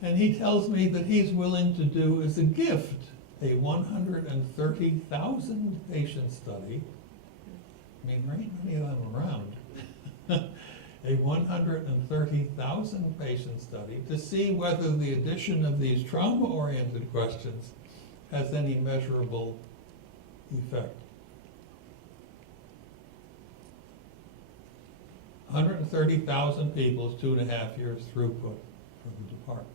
And he tells me that he's willing to do as a gift a 130,000 patient study. I mean, there ain't many of them around. A 130,000 patient study to see whether the addition of these trauma-oriented questions has any measurable effect. 130,000 people is 2.5 years throughput for the department.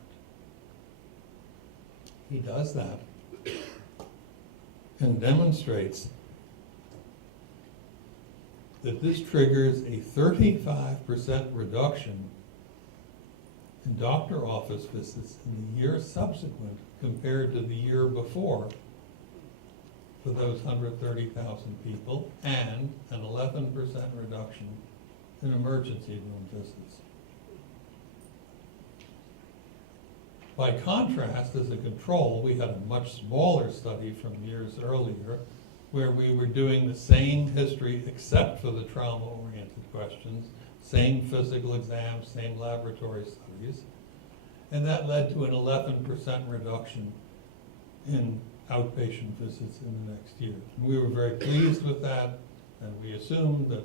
He does that and demonstrates that this triggers a 35% reduction in doctor office visits in the year subsequent compared to the year before for those 130,000 people, and an 11% reduction in emergency room visits. By contrast, as a control, we had a much smaller study from years earlier where we were doing the same history except for the trauma-oriented questions, same physical exams, same laboratory studies, and that led to an 11% reduction in outpatient visits in the next year. And we were very pleased with that, and we assumed that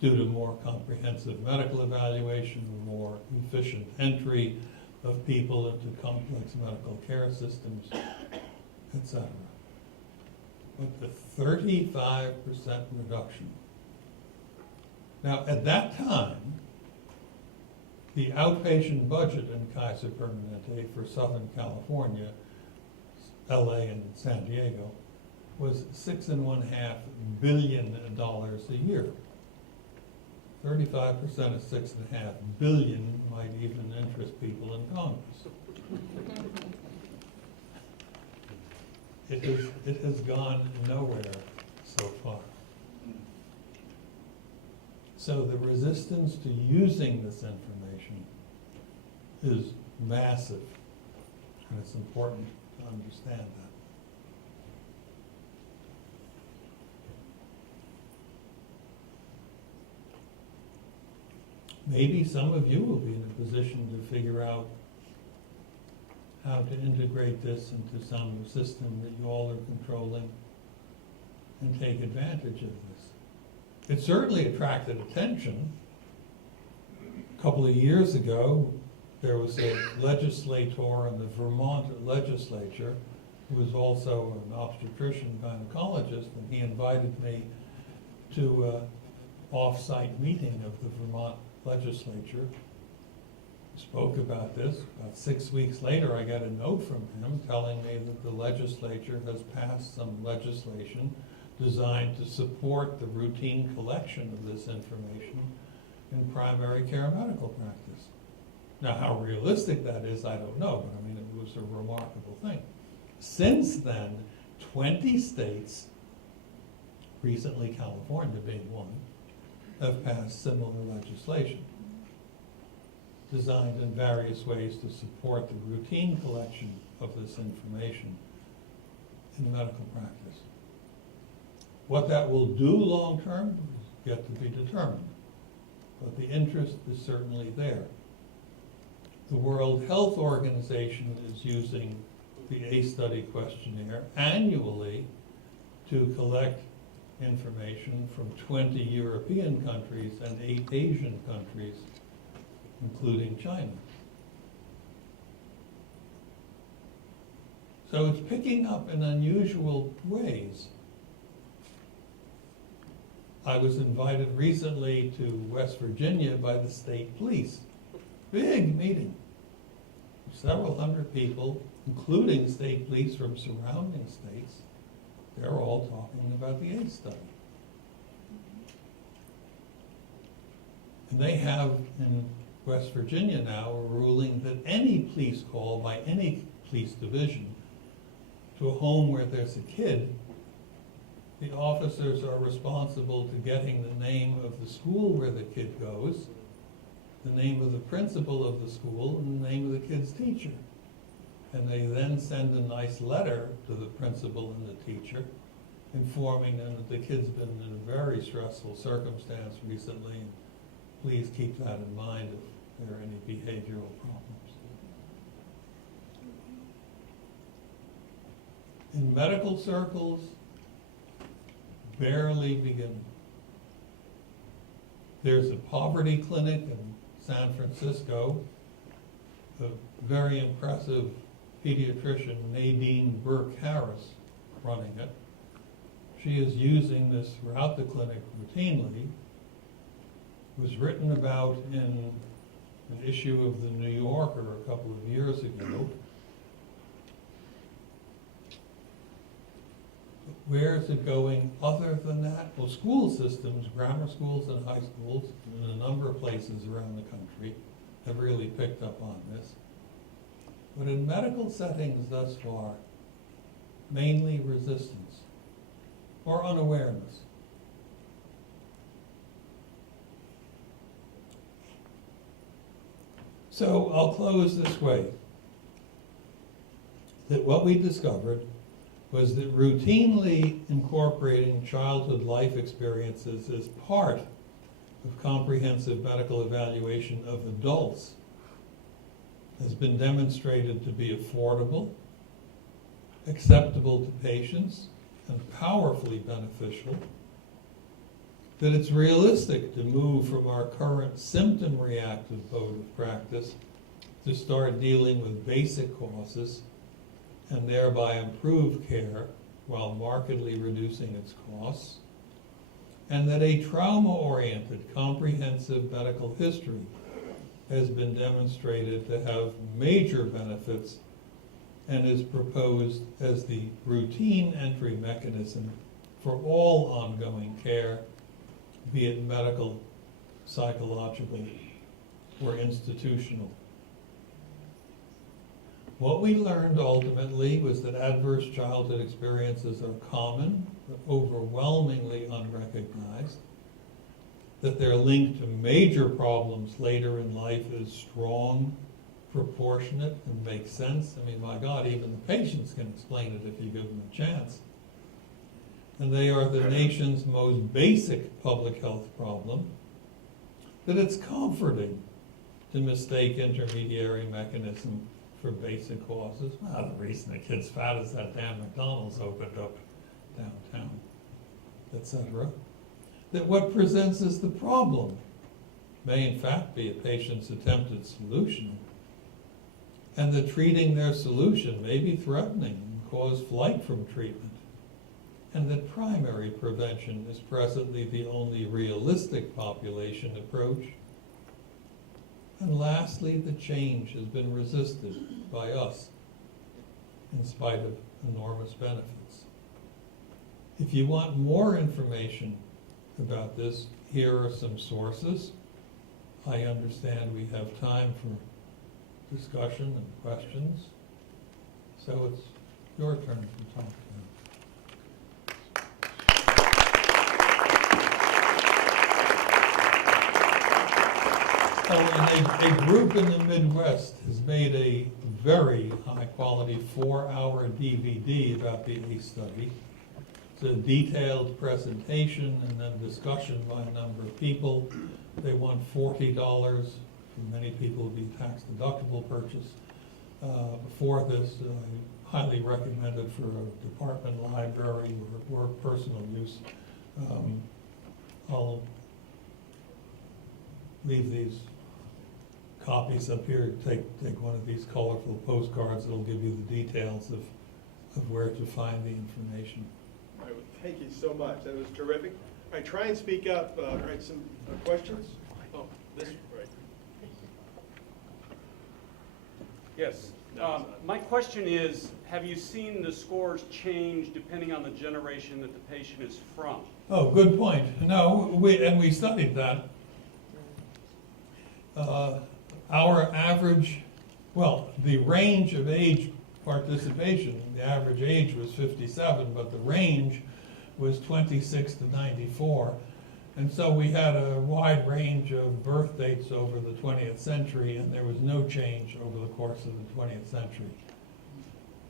due to more comprehensive medical evaluation, more efficient entry of people into complex medical care systems, etc. But the 35% reduction. Now, at that time, the outpatient budget in Kaiser Permanente for Southern California, LA and San Diego, was $6.5 billion a year. 35% of $6.5 billion might even interest people in Congress. It has gone nowhere so far. So the resistance to using this information is massive, and it's important to understand that. Maybe some of you will be in a position to figure out how to integrate this into some system that you all are controlling and take advantage of this. It certainly attracted attention. A couple of years ago, there was a legislator in the Vermont legislature who was also an obstetrician gynecologist, and he invited me to an off-site meeting of the Vermont legislature. Spoke about this. About 6 weeks later, I got a note from him telling me that the legislature has passed some legislation designed to support the routine collection of this information in primary care medical practice. Now, how realistic that is, I don't know, but I mean, it was a remarkable thing. Since then, 20 states, recently California being one, have passed similar legislation designed in various ways to support the routine collection of this information in medical practice. What that will do long-term is yet to be determined, but the interest is certainly there. The World Health Organization is using the A-Study questionnaire annually to collect information from 20 European countries and 8 Asian countries, including China. So it's picking up in unusual ways. I was invited recently to West Virginia by the state police. Big meeting. Several hundred people, including state police from surrounding states. They're all talking about the AIDS study. And they have in West Virginia now a ruling that any police call by any police division to a home where there's a kid, the officers are responsible to getting the name of the school where the kid goes, the name of the principal of the school, and the name of the kid's teacher. And they then send a nice letter to the principal and the teacher, informing them that the kid's been in a very stressful circumstance recently, and please keep that in mind if there are any behavioral problems. In medical circles, barely beginning. There's a poverty clinic in San Francisco, a very impressive pediatrician Nadine Burke-Harris running it. She is using this throughout the clinic routinely. It was written about in an issue of the New Yorker a couple of years ago. Where is it going other than that? Well, school systems, grammar schools and high schools, in a number of places around the country, have really picked up on this. But in medical settings thus far, mainly resistance or unawareness. So I'll close this way. That what we discovered was that routinely incorporating childhood life experiences as part of comprehensive medical evaluation of adults has been demonstrated to be affordable, acceptable to patients, and powerfully beneficial. That it's realistic to move from our current symptom-reactive mode of practice to start dealing with basic causes and thereby improve care while markedly reducing its costs, and that a trauma-oriented comprehensive medical history has been demonstrated to have major benefits and is proposed as the routine entry mechanism for all ongoing care, be it medical, psychological, or institutional. What we learned ultimately was that adverse childhood experiences are common, but overwhelmingly unrecognized, that they're linked to major problems later in life is strong, proportionate, and makes sense. I mean, my God, even the patients can explain it if you give them a chance. And they are the nation's most basic public health problem, that it's comforting to mistake intermediary mechanism for basic causes. Well, the reason the kid's fat is that damn McDonald's opened up downtown, etc. That what presents as the problem may in fact be a patient's attempted solution, and that treating their solution may be threatening and cause flight from treatment, and that primary prevention is presently the only realistic population approach. And lastly, the change has been resisted by us in spite of enormous benefits. If you want more information about this, here are some sources. I understand we have time for discussion and questions, so it's your turn to talk now. A group in the Midwest has made a very high-quality 4-hour DVD about the ACE study. It's a detailed presentation and then discussion by a number of people. They want $40. For many people, it would be a tax-deductible purchase. For this, I highly recommend it for a department library or personal use. I'll leave these copies up here. Take one of these colorful postcards. It'll give you the details of where to find the information. All right, well, thank you so much. That was terrific. All right, try and speak up. All right, some questions? Oh, this, right. Yes. My question is, have you seen the scores change depending on the generation that the patient is from? Oh, good point. No, we studied that. Our average, well, the range of age participation, the average age was 57, but the range was 26 to 94. And so we had a wide range of birth dates over the 20th century, and there was no change over the course of the 20th century.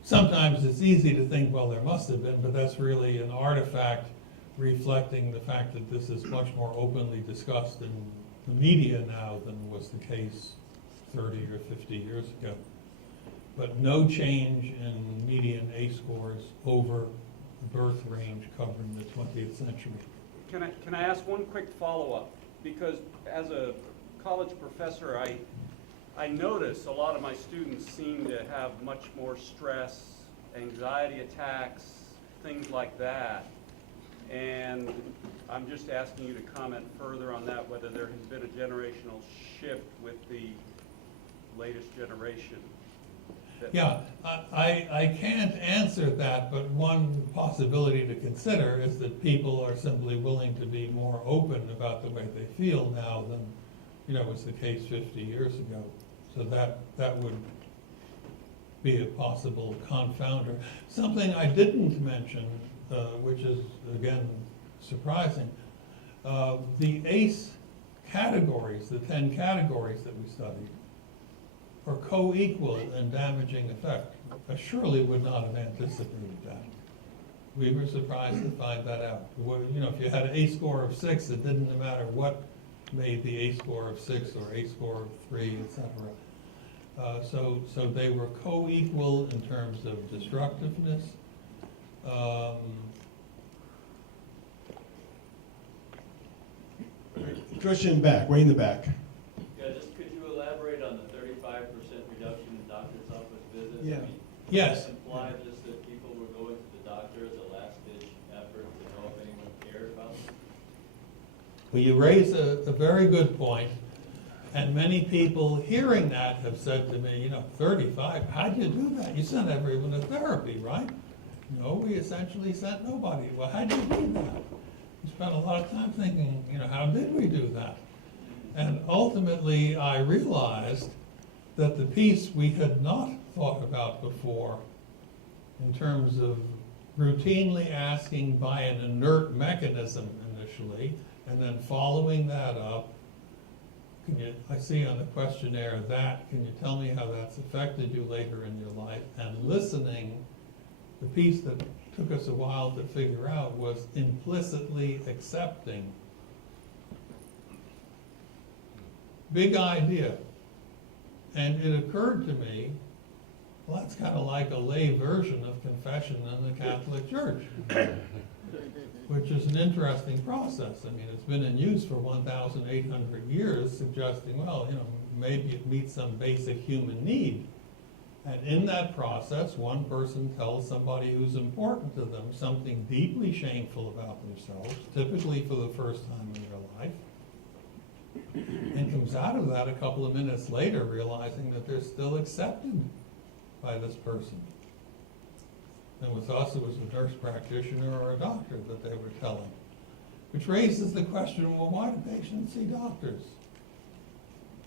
Sometimes it's easy to think, well, there must have been, but that's really an artifact reflecting the fact that this is much more openly discussed in the media now than was the case 30 or 50 years ago. But no change in median ACE scores over the birth range covering the 20th century. Can I ask one quick follow-up? Because as a college professor, I notice a lot of my students seem to have much more stress, anxiety attacks, things like that. And I'm just asking you to comment further on that, whether there has been a generational shift with the latest generation. Yeah, I can't answer that, but one possibility to consider is that people are simply willing to be more open about the way they feel now than, was the case 50 years ago. So that would be a possible confounder. Something I didn't mention, which is, again, surprising, the ACE categories, the 10 categories that we studied, are co-equal in damaging effect. I surely would not have anticipated that. We were surprised to find that out. If you had an ACE score of 6, it didn't matter what made the ACE score of 6 or ACE score of 3, etc. So they were co-equal in terms of destructiveness. Question back, way in the back. Yeah, just could you elaborate on the 35% reduction in doctor's office visits? Yeah. I mean, Yes. does that imply just that people were going to the doctor as a last-ditch effort to know if anyone cared about them? Well, you raise a very good point, and many people hearing that have said to me, 35, how'd you do that? You sent everyone to therapy, right? No, we essentially sent nobody. Well, how'd you do that? We spent a lot of time thinking, how did we do that? And ultimately, I realized that the piece we had not thought about before, in terms of routinely asking by an inert mechanism initially, and then following that up, I see on the questionnaire that, can you tell me how that's affected you later in your life? And listening, the piece that took us a while to figure out was implicitly accepting. Big idea. And it occurred to me, well, that's kind of like a lay version of confession in the Catholic Church, which is an interesting process. I mean, it's been in use for 1,800 years, suggesting, well, maybe it meets some basic human need. And in that process, one person tells somebody who's important to them something deeply shameful about themselves, typically for the first time in their life, and comes out of that a couple of minutes later realizing that they're still accepted by this person. And with us, it was a nurse practitioner or a doctor that they were telling, which raises the question, well, why do patients see doctors?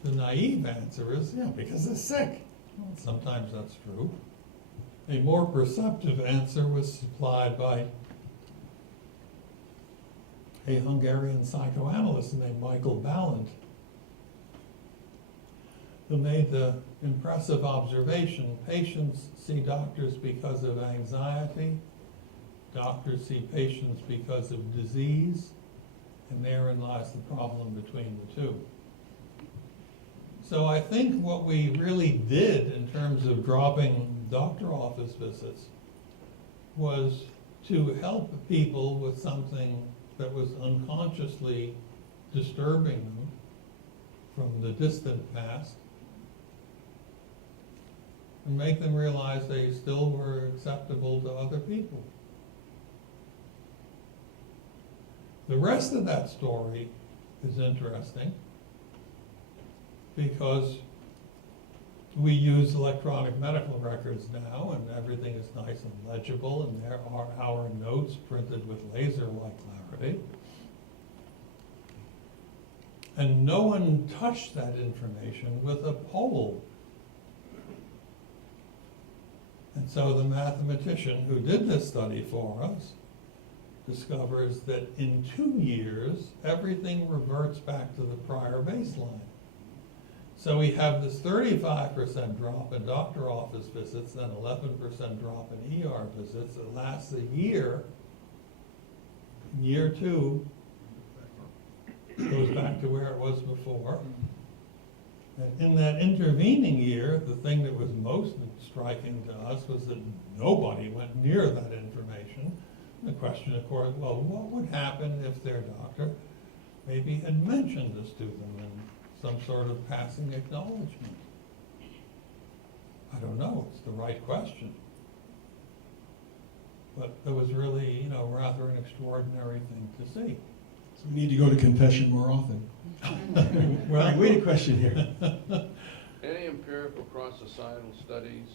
The naive answer is, because they're sick. Well, sometimes that's true. A more perceptive answer was supplied by a Hungarian psychoanalyst named Michael Balint, who made the impressive observation, patients see doctors because of anxiety, doctors see patients because of disease, and therein lies the problem between the two. So I think what we really did in terms of dropping doctor office visits was to help people with something that was unconsciously disturbing them from the distant past, and make them realize they still were acceptable to other people. The rest of that story is interesting because we use electronic medical records now, and everything is nice and legible, and there are our notes printed with laser-like clarity. And no one touched that information with a poll. And so the mathematician who did this study for us discovers that in 2 years, everything reverts back to the prior baseline. So we have this 35% drop in doctor office visits, then 11% drop in ER visits. It lasts a year. Year 2 goes back to where it was before. And in that intervening year, the thing that was most striking to us was that nobody went near that information. The question, of course, well, what would happen if their doctor maybe had mentioned this to them in some sort of passing acknowledgement? I don't know, it's the right question. But it was really, you know, rather an extraordinary thing to see. So we need to go to confession more often. Well, Wait a question here. Any empirical cross-societal studies?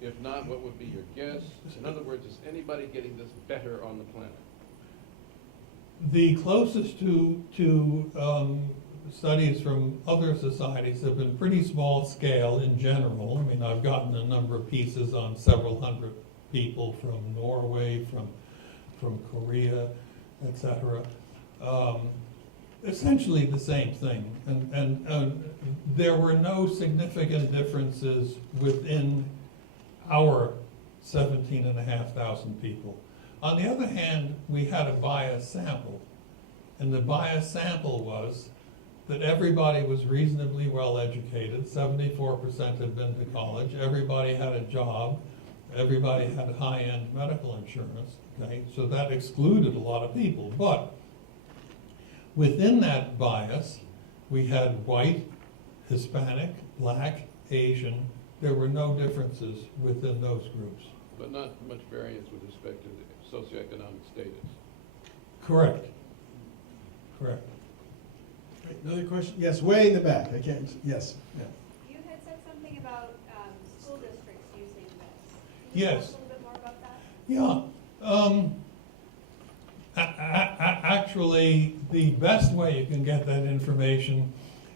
If not, what would be your guess? In other words, is anybody getting this better on the planet? The closest to studies from other societies have been pretty small scale in general. I mean, I've gotten a number of pieces on several hundred people from Norway, from Korea, etc. Essentially the same thing, and there were no significant differences within our 17,500 people. On the other hand, we had a biased sample, and the biased sample was that everybody was reasonably well educated, 74% had been to college, everybody had a job, everybody had high-end medical insurance, okay? So that excluded a lot of people, but within that bias, we had white, Hispanic, black, Asian. There were no differences within those groups. But not much variance with respect to the socioeconomic status. Correct. Correct. Another question? Yes, way in the back. I can't, yes. Yeah. You had said something about school districts using this. Can you Yes. talk a little bit more about that? Yeah. Actually, the best way you can get that information,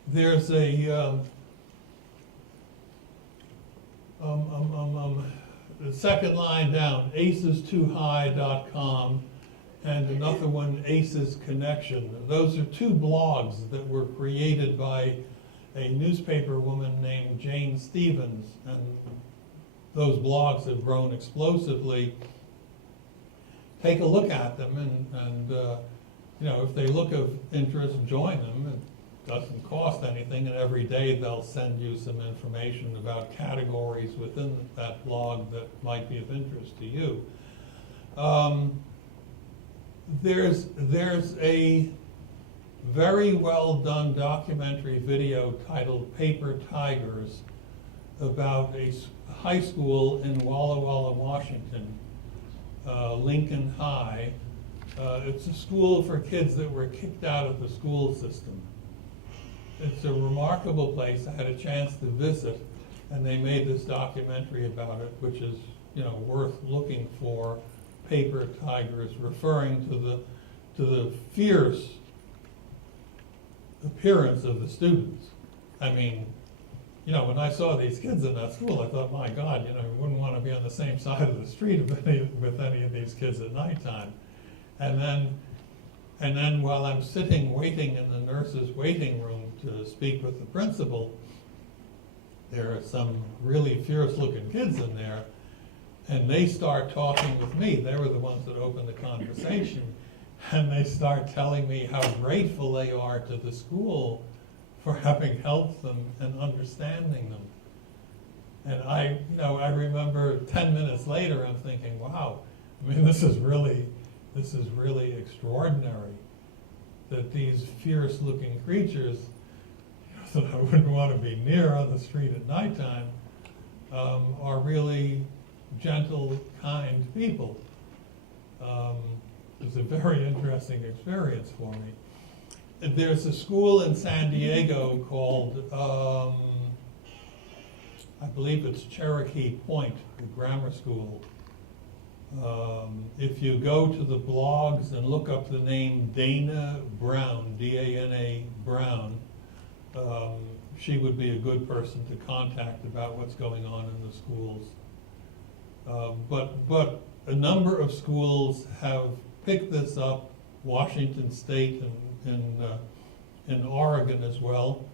there's a the second line down, acestoohigh.com, and another one, Aces Connection. Those are two blogs that were created by a newspaper woman named Jane Stevens, and those blogs have grown explosively. Take a look at them, and you know, if they look of interest, join them. It doesn't cost anything, and every day they'll send you some information about categories within that blog that might be of interest to you. There's a very well done documentary video titled Paper Tigers about a high school in Walla Walla, Washington, Lincoln High. It's a school for kids that were kicked out of the school system. It's a remarkable place. I had a chance to visit, and they made this documentary about it, which is, you know, worth looking for. Paper Tigers, referring to the fierce appearance of the students. I mean, you know, when I saw these kids in that school, I thought, my God, you know, you wouldn't want to be on the same side of the street with any of these kids at nighttime. And then while I'm sitting waiting in the nurse's waiting room to speak with the principal, there are some really fierce-looking kids in there, and they start talking with me. They were the ones that opened the conversation, and they start telling me how grateful they are to the school for having helped them and understanding them. And I remember 10 minutes later, I'm thinking, wow, I mean, this is really extraordinary that these fierce-looking creatures that I wouldn't want to be near on the street at nighttime are really gentle, kind people. It was a very interesting experience for me. There's a school in San Diego called, I believe it's Cherokee Point, the grammar school. If you go to the blogs and look up the name Dana Brown, D-A-N-A Brown, she would be a good person to contact about what's going on in the schools. But a number of schools have picked this up, Washington State and in Oregon as well.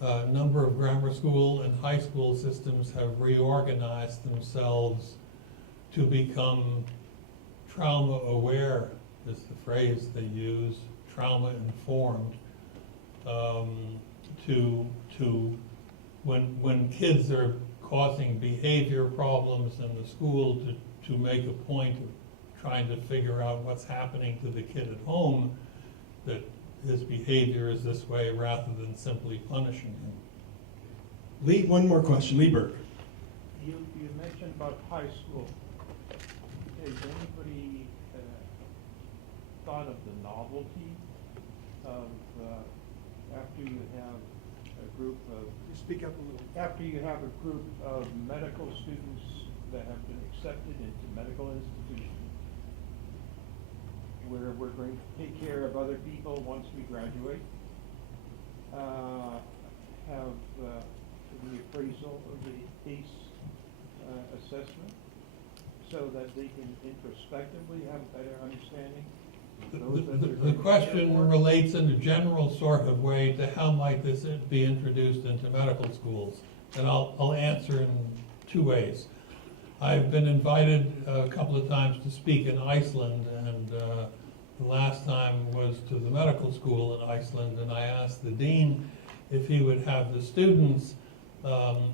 A number of grammar school and high school systems have reorganized themselves to become trauma aware, is the phrase they use, trauma informed, to when kids are causing behavior problems in the school, to make a point of trying to figure out what's happening to the kid at home, that his behavior is this way rather than simply punishing him. Lee, one more question. Lee Burke. You mentioned about high school. Has anybody thought of the novelty of after you have a group of Speak up a little. after you have a group of medical students that have been accepted into medical institutions, where we're going to take care of other people once we graduate, have the appraisal of the ACE assessment, so that they can introspectively have a better understanding. The question relates in a general sort of way to how might this be introduced into medical schools. And I'll answer in two ways. I've been invited a couple of times to speak in Iceland, and the last time was to the medical school in Iceland, and I asked the dean if he would have the students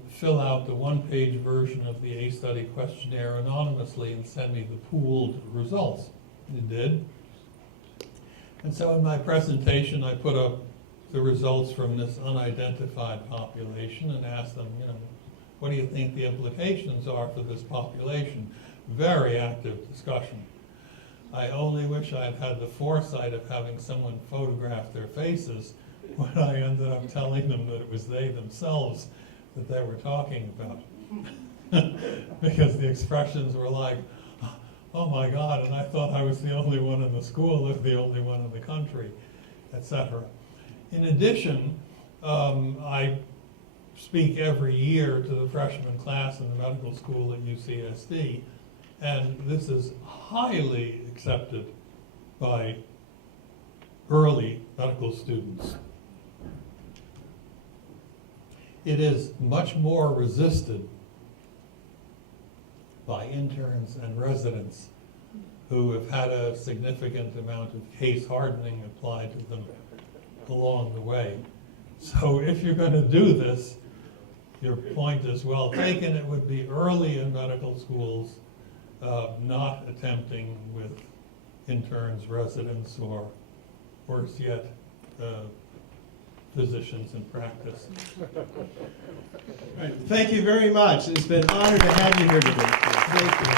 fill out the one-page version of the ACE study questionnaire anonymously and send me the pooled results. He did. And so in my presentation, I put up the results from this unidentified population and asked them, what do you think the implications are for this population? Very active discussion. I only wish I'd had the foresight of having someone photograph their faces when I ended up telling them that it was they themselves that they were talking about. Because the expressions were like, oh my God, and I thought I was the only one in the school, if the only one in the country, etc. In addition, I speak every year to the freshman class in the medical school at UCSD, and this is highly accepted by early medical students. It is much more resisted by interns and residents who have had a significant amount of case hardening applied to them along the way. So if you're going to do this, your point is well taken. It would be early in medical schools, not attempting with interns, residents, or worse yet, physicians in practice. All right, thank you very much. It's been an honor to have you here today. Thank you.